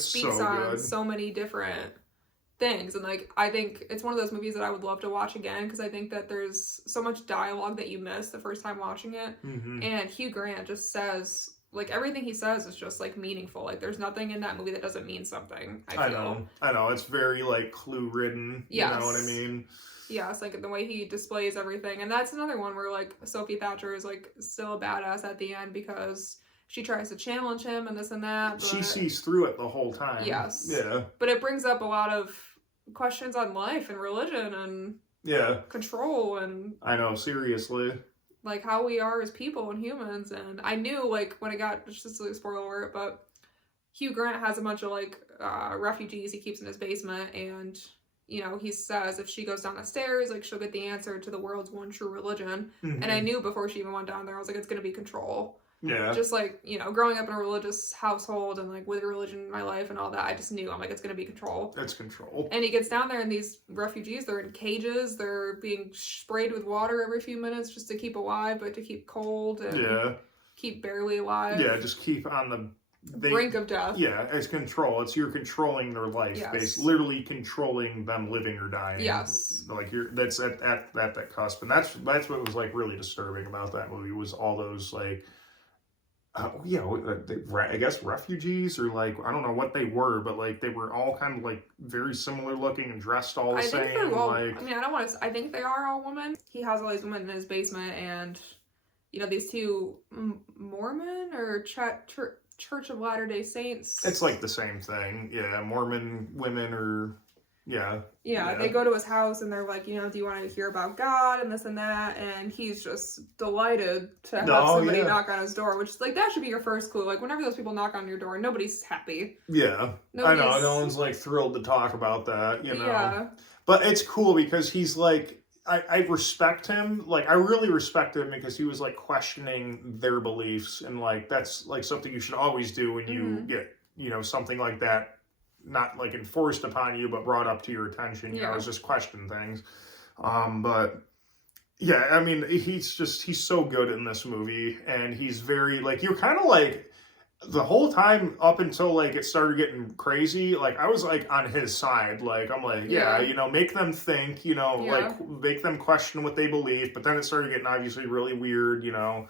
speaks on so many different things, and like I think it's one of those movies that I would love to watch again because I think that there's so much dialogue that you miss the first time watching it. Mm-hmm. And Hugh Grant just says like everything he says is just like meaningful. Like there's nothing in that movie that doesn't mean something. I know it's very like clue ridden. Yes. You know what I mean? Yes, like the way he displays everything. And that's another one where like Sophie Thatcher is like still a badass at the end because she tries to challenge him and this and that. But she sees through it the whole time. Yes. Yeah. But it brings up a lot of questions on life and religion and control and I know, seriously. Like how we are as people and humans. And I knew like when it got, just a spoiler alert, but Hugh Grant has a bunch of like refugees he keeps in his basement, and he says if she goes down the stairs, like she'll get the answer to the world's one true religion. Mm-hmm. And I knew before she even went down there, I was like, it's gonna be control. Yeah. Just like, growing up in a religious household and like with religion in my life and all that, I just knew, I'm like, it's going to be control. It's control. And he gets down there and these refugees, they're in cages. They're being sprayed with water every few minutes just to keep alive, but to keep cold and keep barely alive. Yeah, just keep on the brink of death. Yeah, it's control. You're controlling their life. Yes. Literally controlling them living or dying. Yes. Like that's at that cusp. And that's what was like really disturbing about that movie was all those like I guess refugees or like I don't know what they were, but like they were all kind of like very similar looking and dressed all the same. I think they are all women. He has all these women in his basement, and these two Mormon or Church of Latter-day Saints. It's like the same thing. Yeah, Mormon women or Yeah, they go to his house and they're like, you know, do you want to hear about God and this and that? And he's just delighted to have somebody knock on his door, which, like, that should be your first clue. Like, whenever those people knock on your door, nobody's happy. Yeah, I know. No one's, like, thrilled to talk about that, you know? Yeah. But it's cool because he's, like, I respect him. Like, I really respect him because he was, like, questioning their beliefs. And, like, that's, like, something you should always do when you get, you know, something like that. Not like enforced upon you, but brought up to your attention. You know, it's just question things. But yeah, I mean, he's so good in this movie, and he's very like you're kind of like the whole time up until like it started getting crazy. Like I was like on his side. Like I'm like, yeah, you know, make them think. You know, like make them question what they believe. But then it started getting obviously really weird. You know.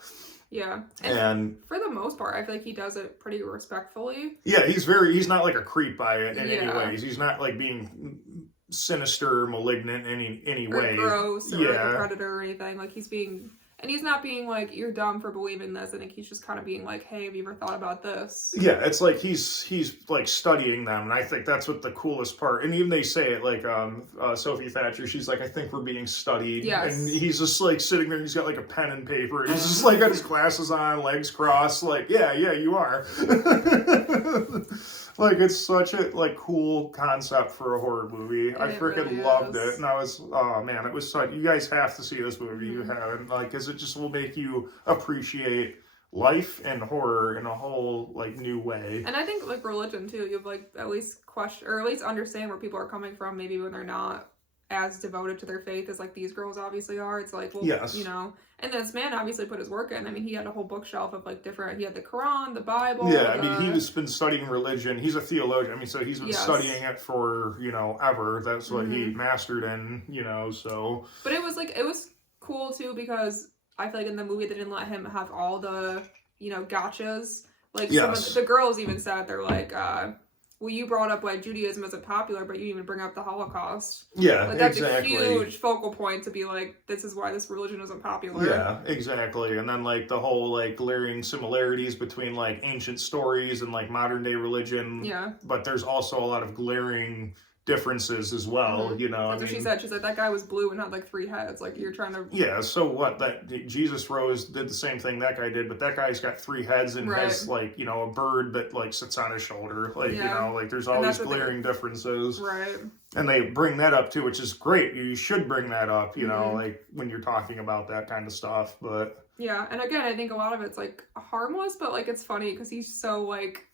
Yeah. And for the most part, I feel like he does it pretty respectfully. Yeah, he's not like a creep by it in any ways. He's not like being sinister or malignant in any way. Or gross or like a predator or anything. Like he's not being like, you're dumb for believing this. I think he's just kind of being like, hey, have you ever thought about this? Yeah, it's like he's like studying them, and I think that's what the coolest part. And even they say it like Sophie Thatcher, she's like, I think we're being studied. Yes. And he's just like sitting there, he's got like a pen and paper. He's just like got his glasses on, legs crossed, like, yeah, you are. Like it's such a like cool concept for a horror movie. I freaking really loved it, and I was it was such. You guys have to see this movie. You haven't, like, because it just will make you appreciate life and horror in a whole like new way. And I think like religion too. You've like at least question or at least understand where people are coming from. Maybe when they're not as devoted to their faith as like these girls obviously are. It's like, well, you know. And this man obviously put his work in. I mean, he had a whole bookshelf of like different. He had the Quran, the Bible. Yeah, I mean, he's been studying religion. He's a theologian. I mean, so he's been studying it for ever. That's what he mastered in. So. But it was cool too because I feel like in the movie they didn't let him have all the gotchas. Like some of the girls even said they're like. Well, you brought up why Judaism isn't popular, but you didn't even bring up the Holocaust. Yeah, like, that's a huge focal point to be like, this is why this religion isn't popular. Yeah, exactly. And then like the whole like glaring similarities between like ancient stories and like modern day religion. Yeah. But there's also a lot of glaring differences as well, That's what she said. She said that guy was blue and had like 3 heads. Like you're trying to. Yeah. So what? That Jesus Rose did the same thing that guy did, but that guy's got 3 heads and has like a bird that like sits on his shoulder. Like like there's all these glaring differences. Right. And they bring that up too, which is great. You should bring that up. Like when you're talking about that kind of stuff, but. Yeah, and again, I think a lot of it's like harmless, but like it's funny because he's so like,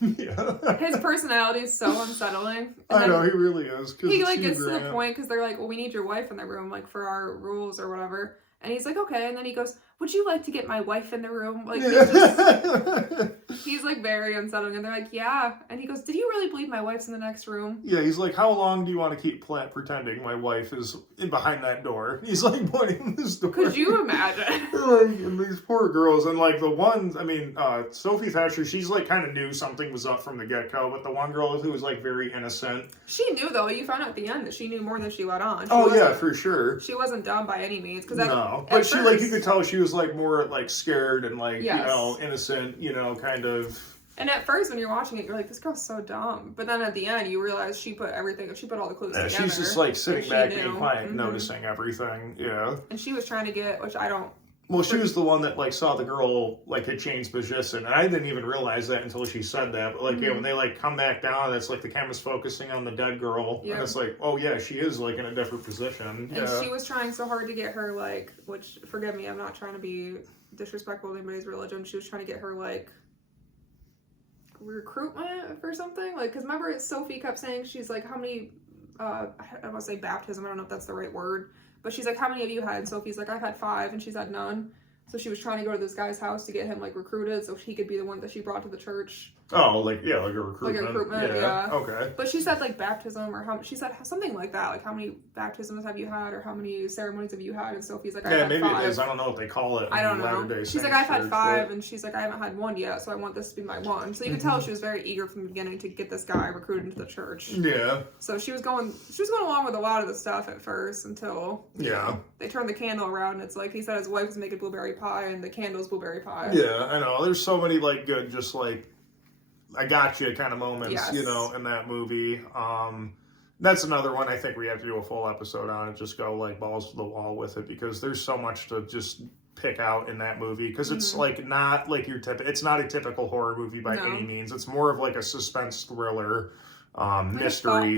his personality is so unsettling. I know he really is. He like gets to the point because they're like, well, we need your wife in the room, like for our rules or whatever. And he's like, okay. And then he goes, would you like to get my wife in the room? Like, he's like very unsettling. And they're like, yeah. And he goes, did you really believe my wife's in the next room? Yeah, he's like, how long do you want to keep pretending my wife is in behind that door? He's like pointing this door. Could you imagine? And these poor girls. And like the ones, I mean, Sophie Thatcher, she's like kind of knew something was up from the get-go. But the one girl who was like very innocent. She knew though. You found out at the end that she knew more than she let on. For sure. She wasn't dumb by any means. But she like, you could tell she was like more like scared and like, innocent, kind of. And at first when you're watching it, you're like, this girl's so dumb. But then at the end, you realize she put all the clues together. She's just like sitting back being quiet, noticing everything. Yeah. And she was trying to get, which I don't. Well, she was the one that like saw the girl like had changed position, and I didn't even realize that until she said that. But like, when they like come back down, it's like the camera's focusing on the dead girl, and it's like, oh yeah, she is like in a different position. And she was trying so hard to get her like, which forgive me, I'm not trying to be disrespectful to anybody's religion. She was trying to get her like recruitment for something, like because remember Sophie kept saying she's like, how many? I want to say baptism. I don't know if that's the right word. But she's like, how many have you had? And Sophie's like, I've had 5, and she's had none. So she was trying to go to this guy's house to get him like recruited so he could be the one that she brought to the church. Oh, like a recruitment. Like a recruitment, yeah. Okay. But she said like baptism or she said something like that. Like how many baptisms have you had or how many ceremonies have you had? And Sophie's like, I've had 5. Maybe it is. I don't know what they call it. I don't know. She's like, I've had 5, and she's like, I haven't had 1 yet, so I want this to be my 1. So you can tell she was very eager from the beginning to get this guy recruited into the church. Yeah. So she was going along with a lot of the stuff at first until they turned the candle around. And it's like he said his wife was making blueberry pie and the candle's blueberry pie. Yeah, I know. There's so many like good, just like I got you kind of moments, in that movie. That's another one I think we have to do a full episode on it. Just go like balls to the wall with it because there's so much to just pick out in that movie because it's like not like your it's not a typical horror movie by any means. It's more of like a suspense thriller, mystery,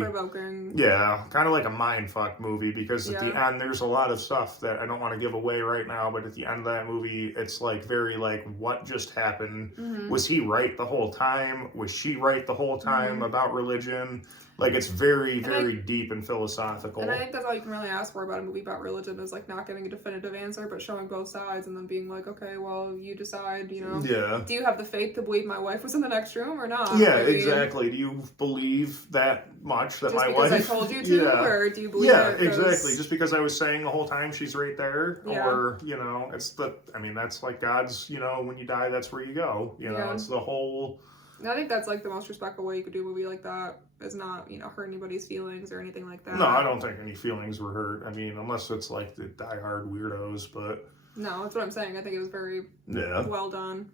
yeah, kind of like a mindfuck movie because at the end there's a lot of stuff that I don't want to give away right now, but at the end of that movie it's like very like what just happened? Was he right the whole time? Was she right the whole time about religion? Like, it's very, very deep and philosophical. And I think that's all you can really ask for about a movie about religion is, like, not getting a definitive answer, but showing both sides and then being like, okay, well, you decide, you know. Yeah. Do you have the faith to believe my wife was in the next room or not? Yeah, exactly. Do you believe that much that my wife... Just because I told you to, or do you believe it? Yeah, exactly. Just because I was saying the whole time she's right there, or, you know, it's the... I mean, that's like God's, you know, when you die, that's where you go. You know, it's the whole... I think that's like the most respectful way you could do a movie like that is not, you know, hurt anybody's feelings or anything like that. No, I don't think any feelings were hurt. I mean, unless it's like the diehard weirdos, but... No, that's what I'm saying. I think it was very well done.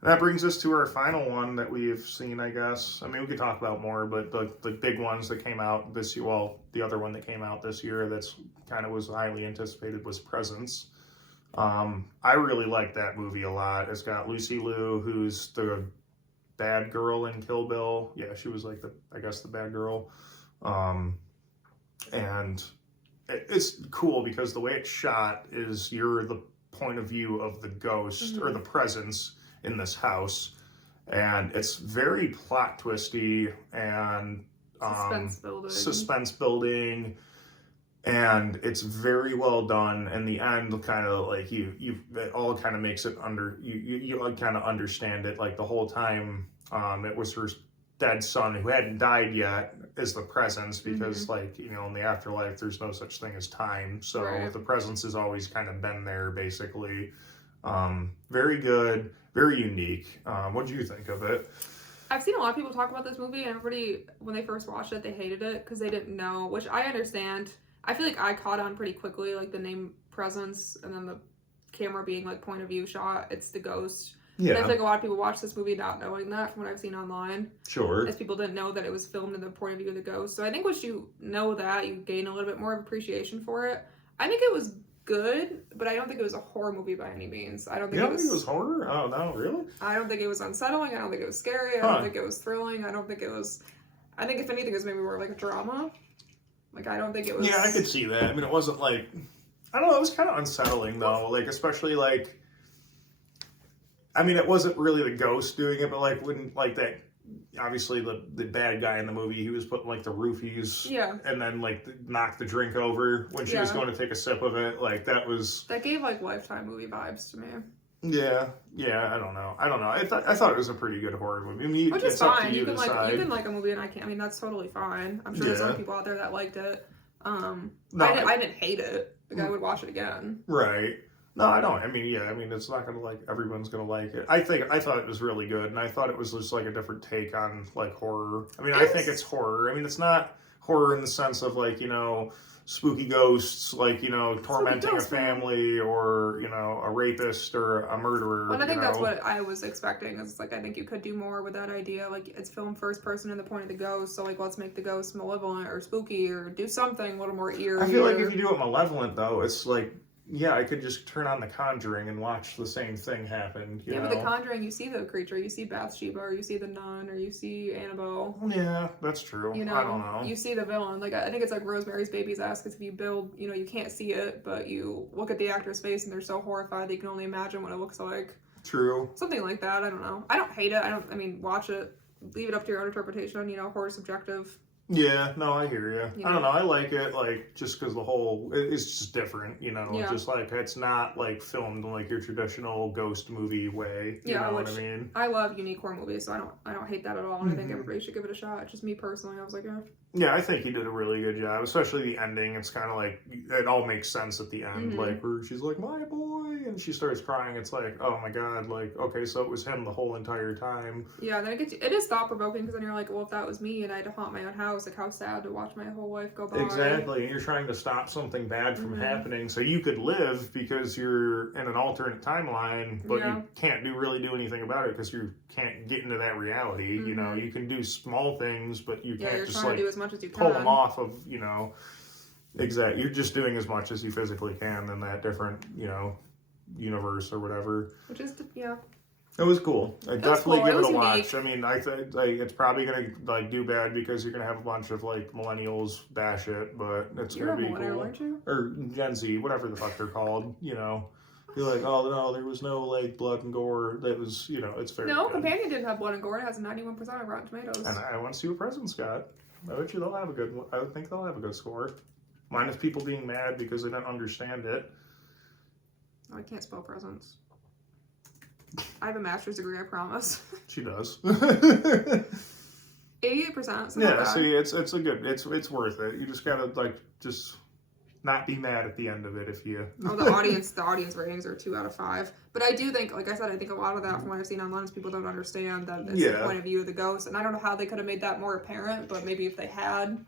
And that brings us to our final one that we've seen, I guess. I mean, we could talk about more, but the big ones that came out this year, well, the other one that came out this year that's kind of was highly anticipated was Presence. I really like that movie a lot. It's got Lucy Liu, who's the bad girl in Kill Bill. Yeah, she was like the bad girl. And it's cool because the way it's shot is you're the point of view of the ghost or the presence in this house. And it's very plot twisty and suspense building. And it's very well done. And the end kind of like it all kind of makes it you kind of understand it. Like the whole time it was her dead son who hadn't died yet is the presence because like, you know, in the afterlife, there's no such thing as time. So the presence has always kind of been there basically. Very good, very unique. What do you think of it? I've seen a lot of people talk about this movie and everybody, when they first watched it, they hated it because they didn't know, which I understand. I feel like I caught on pretty quickly, like the name Presence and then the camera being like point of view shot. It's the ghost. Yeah. And I feel like a lot of people watch this movie not knowing that from what I've seen online. Sure. As people didn't know that it was filmed in the point of view of the ghost. So I think once you know that, you gain a little bit more of appreciation for it. I think it was good, but I don't think it was a horror movie by any means. I don't think think it was horror? Oh, no, really? I don't think it was unsettling. I don't think it was scary. I don't think it was thrilling. I don't think it was... I think if anything, it was maybe more like a drama. Like, I don't think it was... Yeah, I could see that. I mean, it wasn't like... I don't know, it was kind of unsettling, though. Like, especially, like... I mean, it wasn't really the ghost doing it, but, like, when, like, that... Obviously, the bad guy in the movie, he was putting, like, the roofies... Yeah. And then, like, knocked the drink over when she was going to take a sip of it. Like, that was... That gave, like, Lifetime movie vibes to me. Yeah, I don't know. I thought it was a pretty good horror movie. I mean, which is fine. You can like a movie and I can't. I mean, that's totally fine. I'm sure there's other people out there that liked it. I didn't hate it. Like I would watch it again. Right. No, I don't. I mean, it's not gonna like everyone's gonna like it. I thought it was really good, and I thought it was just like a different take on like horror. I mean, I think it's horror. I mean, it's not horror in the sense of like, you know, spooky ghosts, like, you know, tormenting a family or, you know, a rapist or a murderer. Well, I think that's what I was expecting. Is like, I think you could do more with that idea. Like, it's filmed first person in the point of the ghost, so like, let's make the ghost malevolent or spooky or do something a little more eerie. I feel like if you do it malevolent, though, it's like, yeah, I could just turn on The Conjuring and watch the same thing happen. You know? But The Conjuring, you see the creature, you see Bathsheba, or you see the nun, or you see Annabelle. Yeah, that's true. You know, I don't know. You see the villain. Like, I think it's like Rosemary's Baby's ass, because if you build, you know, you can't see it, but you look at the actor's face and they're so horrified that you can only imagine what it looks like. True. Something like that. I don't know. I don't hate it. I mean, watch it. Leave it up to your own interpretation. You know, horror subjective. Yeah, no, I hear you. I don't know. I like it, like, just because the whole, it's just different, you know? Yeah. Just, like, it's not, like, filmed in, like, your traditional ghost movie way. You know what I mean? I love unique horror movies, so I don't hate that at all, and I think everybody should give it a shot. Just me, personally, I was like, Yeah, I think he did a really good job, especially the ending. It's kind of like, it all makes sense at the end, like, where she's like, my boy, and she starts crying. It's like, oh my God, like, okay, so it was him the whole entire time. Yeah, then it is thought-provoking, because then you're like, well, if that was me, and I had to haunt my own house, like, how sad to watch my whole life go by. Exactly, and you're trying to stop something bad from happening, so you could live because you're in an alternate timeline, but you can't really do anything about it, because you can't get into that reality, you know? You can do small things, but you can't just, like... much as you can. Pull them off of, exactly. You're just doing as much as you physically can in that different, universe or whatever. Which is, yeah. It was cool. I definitely give it a unique. watch. I mean, I think it's probably gonna do bad because you're gonna have a bunch of millennials bash it, but it's gonna be cool. Aren't you? Or Gen Z, whatever the fuck they're called. Be like, oh no, there was no blood and gore. That was, it's very. No, good. Companion didn't have blood and gore. It has 91% of Rotten Tomatoes. And I want to see what President's got. I bet you they'll have a good one. I would think they'll have a good score. Minus people being mad because they don't understand it. Oh, I can't spell presents. I have a master's degree, I promise. She does. 88%. Yeah, see, it's a good. It's worth it. You just gotta just not be mad at the end of it if you. Oh, the audience ratings are 2 out of 5. But I do think, like I said, I think a lot of that from what I've seen online is people don't understand that it's the point of view of the ghost, and I don't know how they could have made that more apparent, but maybe if they had.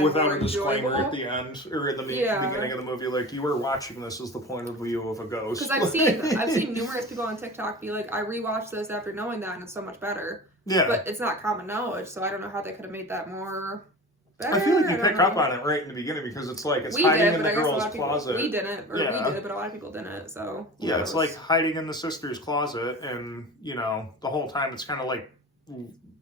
Without a disclaimer at the end or at the beginning of the movie, you were watching this as the point of view of a ghost. Because I've seen numerous people on TikTok be like, I rewatched this after knowing that, and it's so much better. Yeah, but it's not common knowledge, so I don't know how they could have made that more. Better. I feel like you pick up on it right in the beginning because it's hiding in the girl's closet. We didn't, or we did, but a lot of people didn't. So yeah, it's like hiding in the sister's closet, and the whole time it's kind of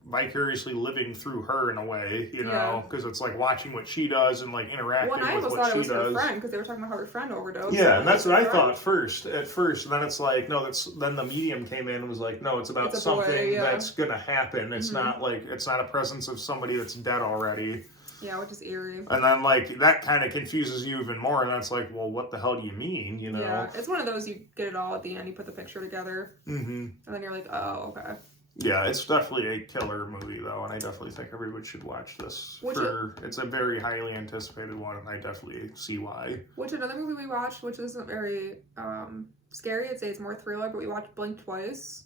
vicariously living through her in a way, because it's watching what she does and interacting with what she does. Well, I almost thought it was her friend because they were talking about how her friend overdosed. Yeah, and that's what I thought at first, and then it's no, then the medium came in and was no, it's about something that's gonna happen. It's not it's not a presence of somebody that's dead already. Yeah, which is eerie. And then that kind of confuses you even more, and that's well, what the hell do you mean? Yeah, it's one of those you get it all at the end. You put the picture together, and then you're like, oh, okay. Yeah, it's definitely a killer movie, though, and I definitely think everybody should watch this. It's a very highly anticipated one, and I definitely see why. Which another movie we watched, which isn't very scary, I'd say it's more thriller, but we watched Blink twice.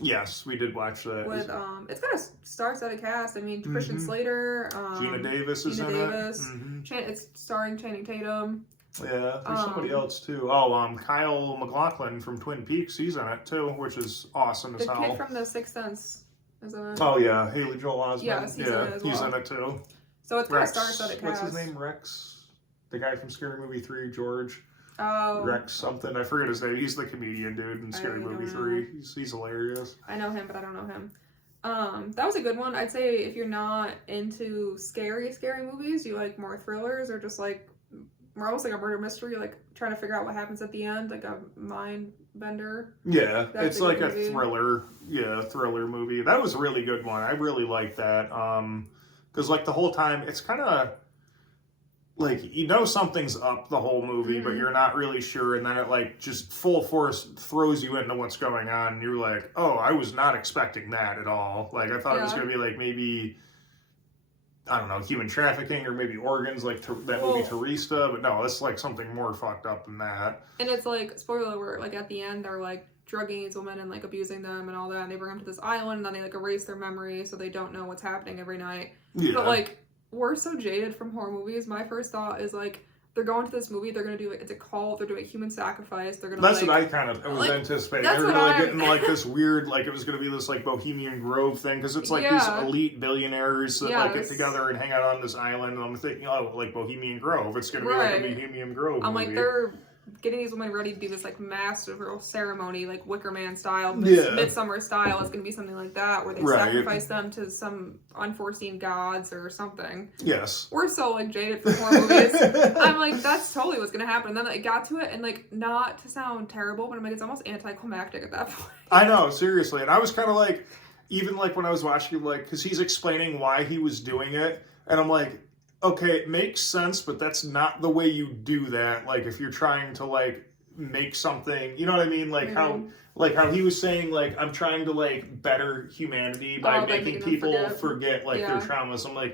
Yes, we did watch that. With it's got a star-studded cast. I mean, Christian Slater, Gina Davis is in it. It's starring Channing Tatum. Yeah, there's somebody else too. Oh, Kyle MacLachlan from Twin Peaks, he's in it too, which is awesome as hell. The kid from The Sixth Sense is in it. Oh yeah, Haley Joel Osment. Yes, he's in it as well. He's in it too. So it's got a star-studded cast. What's his name? Rex, the guy from Scary Movie 3, George. Oh. Rex something. I forget his name. He's the comedian dude in Scary Movie 3. He's hilarious. I know him, but I don't know him. That was a good one. I'd say if you're not into scary movies, you like more thrillers or just more almost like a murder mystery, trying to figure out what happens at the end, like a mind bender. Yeah, it's like a thriller. Yeah, thriller movie. That was a really good one. I really liked that. Because the whole time it's kind of something's up the whole movie, but you're not really sure, and then it just full force throws you into what's going on, and you're like, oh, I was not expecting that at all. I thought it was gonna be maybe, I don't know, human trafficking or maybe organs, movie Teresa, but no, it's something more fucked up than that. And it's spoiler alert, at the end they're drugging these women and abusing them and all that, and they bring them to this island, and then they erase their memory so they don't know what's happening every night. Yeah. But we're so jaded from horror movies. My first thought is they're going to this movie, they're gonna do it's a cult, they're doing human sacrifice, they're gonna That's what I kind of was anticipating. They were getting this weird, it was gonna be this Bohemian Grove thing, because it's these elite billionaires that get together and hang out on this island, and I'm thinking, oh, Bohemian Grove, it's gonna be a Bohemian Grove movie. They're getting these women ready to do this massive ceremony, Wicker Man style, Midsummer style. It's gonna be something like that, where they sacrifice them to some unforeseen gods or something. Yes. We're so jaded from horror movies. I'm that's totally what's gonna happen. And then I got to it, and not to sound terrible, but I'm it's almost anticlimactic at that point. I know, seriously. And I was kind of even when I was watching, because he's explaining why he was doing it, and I'm okay, it makes sense, but that's not the way you do that. If you're trying to make something, you know what I mean? How he was saying, I'm trying to better humanity by making people forget their traumas. I'm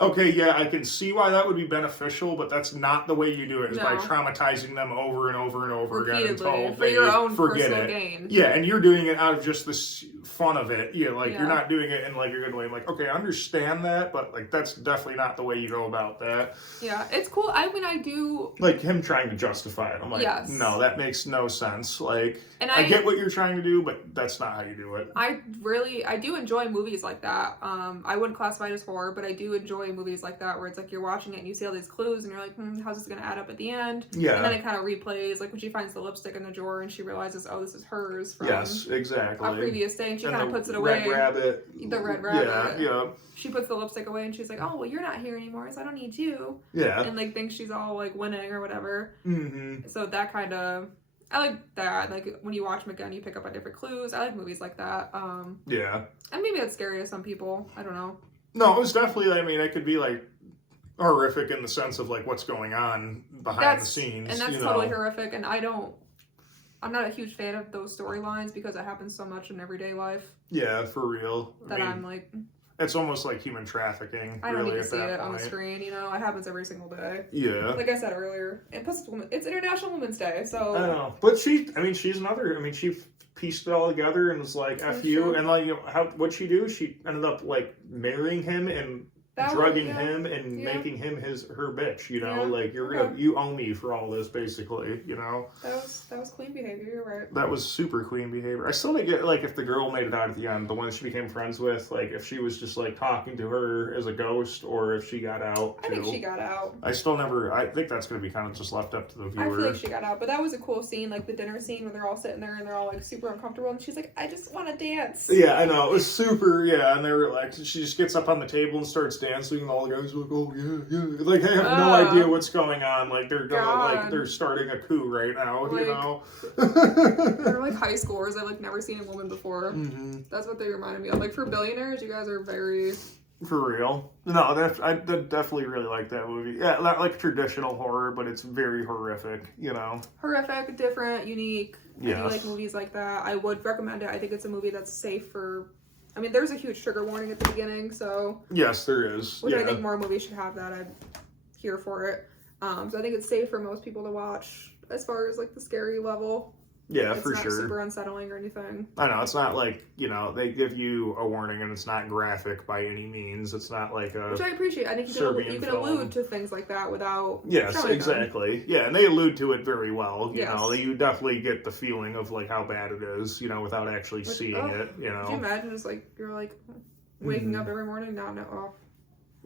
okay, yeah, I can see why that would be beneficial, but that's not the way you do it. Is by traumatizing them over and over and over again until they for your own forget personal it. Gain. Yeah, and you're doing it out of just this fun of it. You know, like you're not doing it in like a good way. I'm like, okay, I understand that, but like that's definitely not the way you go about that. Yeah, it's cool. I mean, I do like him trying to justify it. I'm like, no, that makes no sense. Like, and I get what you're trying to do, but that's not how you do it. I do enjoy movies like that. I wouldn't classify it as horror, but I do enjoy movies like that where it's like you're watching it and you see all these clues and you're like, how's this gonna add up at the end? Yeah. And then it kind of replays, like when she finds the lipstick in the drawer and she realizes, oh, this is hers from exactly. a previous day, and she kind of puts it away. The red rabbit. Yeah. She puts the lipstick away and she's like, oh, well, you're not here anymore, so I don't need you. Yeah. And like thinks she's all like winning or whatever. Mm-hmm. So that kind of, I like that. Like when you watch them again, you pick up on different clues. I like movies like that. Yeah. And maybe it's scary to some people. I don't know. No, it was definitely, I mean, it could be like horrific in the sense of like what's going on behind the scenes. And that's totally horrific. And I'm not a huge fan of those storylines because it happens so much in everyday life. Yeah, for real. That I'm like, it's almost like human trafficking. I don't need to see it on the screen, you know. It happens every single day. Yeah. Like I said earlier. And plus, it's International Women's Day, so. I know. But she's another, she pieced it all together and was like, F you. And like, what'd she do? She ended up like marrying him and drugging him and making him her bitch, you know, like you owe me for all this, basically, you know. That was queen behavior. You're right. That was super queen behavior. I still didn't get like if the girl made it out at the end, the one that she became friends with, like if she was just like talking to her as a ghost or if she got out. I think she got out. I think that's gonna be kind of just left up to the viewer. I feel like she got out, but that was a cool scene, like the dinner scene where they're all sitting there and they're all like super uncomfortable, and she's like, I just want to dance. Yeah, I know, it was super. Yeah, and they were like, she just gets up on the table and starts dancing, and all the guys are like, oh yeah, like they have no idea what's going on. Like they're starting a coup right now, like, you know. They're like high schoolers. I've like never seen a woman before. Mm-hmm. That's what they reminded me of. Like for billionaires, you guys are very for real. No, I definitely really like that movie. Yeah, not like traditional horror, but it's very horrific. You know, horrific, different, unique. Yeah, I do like movies like that. I would recommend it. I think it's a movie that's safe for. I mean, there's a huge trigger warning at the beginning, so... Yes, there is. Which I think more movies should have that. I'm here for it. So I think it's safe for most people to watch as far as, like, the scary level. Yeah, for sure. It's not super unsettling or anything. I know, it's not like, you know, they give you a warning and it's not graphic by any means. It's not like a... Which I appreciate. I think you can allude to things like that without Yes, exactly. Them. Yeah, and they allude to it very well. You know, you definitely get the feeling of, like, how bad it is, you know, without actually seeing it, you know. Could you imagine just, like, you're, like, waking up every morning? No.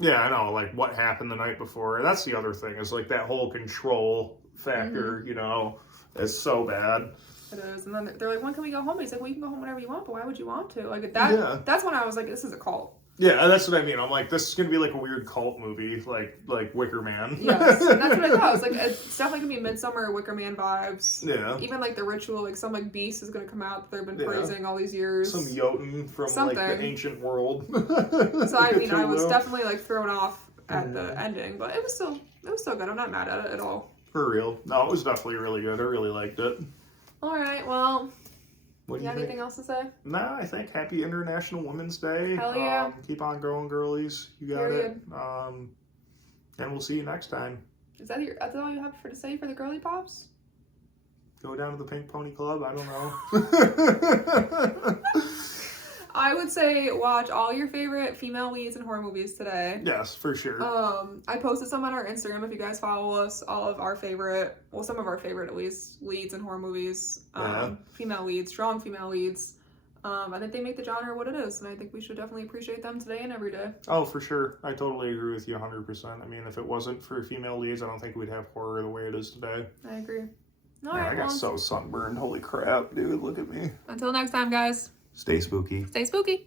Yeah, I know, like, what happened the night before. And that's the other thing, is, like, that whole control factor, you know, is so bad. It is, and then they're like, when can we go home? And he's like, well, you can go home whenever you want, but why would you want to? Like, that's when I was like, this is a cult. Yeah, that's what I mean. I'm like, this is going to be like a weird cult movie, like Wicker Man. Yes, and that's what I thought. I was like, it's definitely going to be Midsommar, Wicker Man vibes. Yeah. Even like the ritual, like some like beast is going to come out that they've been praising all these years. Some Jotun from like the ancient world. So I mean, I was definitely like thrown off at the ending, but it was still good. I'm not mad at it at all. For real. No, it was definitely really good. I really liked it. All right, well, what do you have anything else to say? Nah, I think Happy International Women's Day. Hell yeah. Keep on growing, girlies. You got it. And we'll see you next time. That's all you have to say for the girly pops? Go down to the Pink Pony Club. I don't know. I would say watch all your favorite female leads in horror movies today. Yes, for sure. I posted some on our Instagram if you guys follow us. All of our favorite, well, some of our favorite at least, leads in horror movies. Female leads, strong female leads. I think they make the genre what it is, and I think we should definitely appreciate them today and every day. Oh, for sure. I totally agree with you 100%. I mean, if it wasn't for female leads, I don't think we'd have horror the way it is today. I agree. I got so sunburned. Holy crap, dude. Look at me. Until next time, guys. Stay spooky. Stay spooky.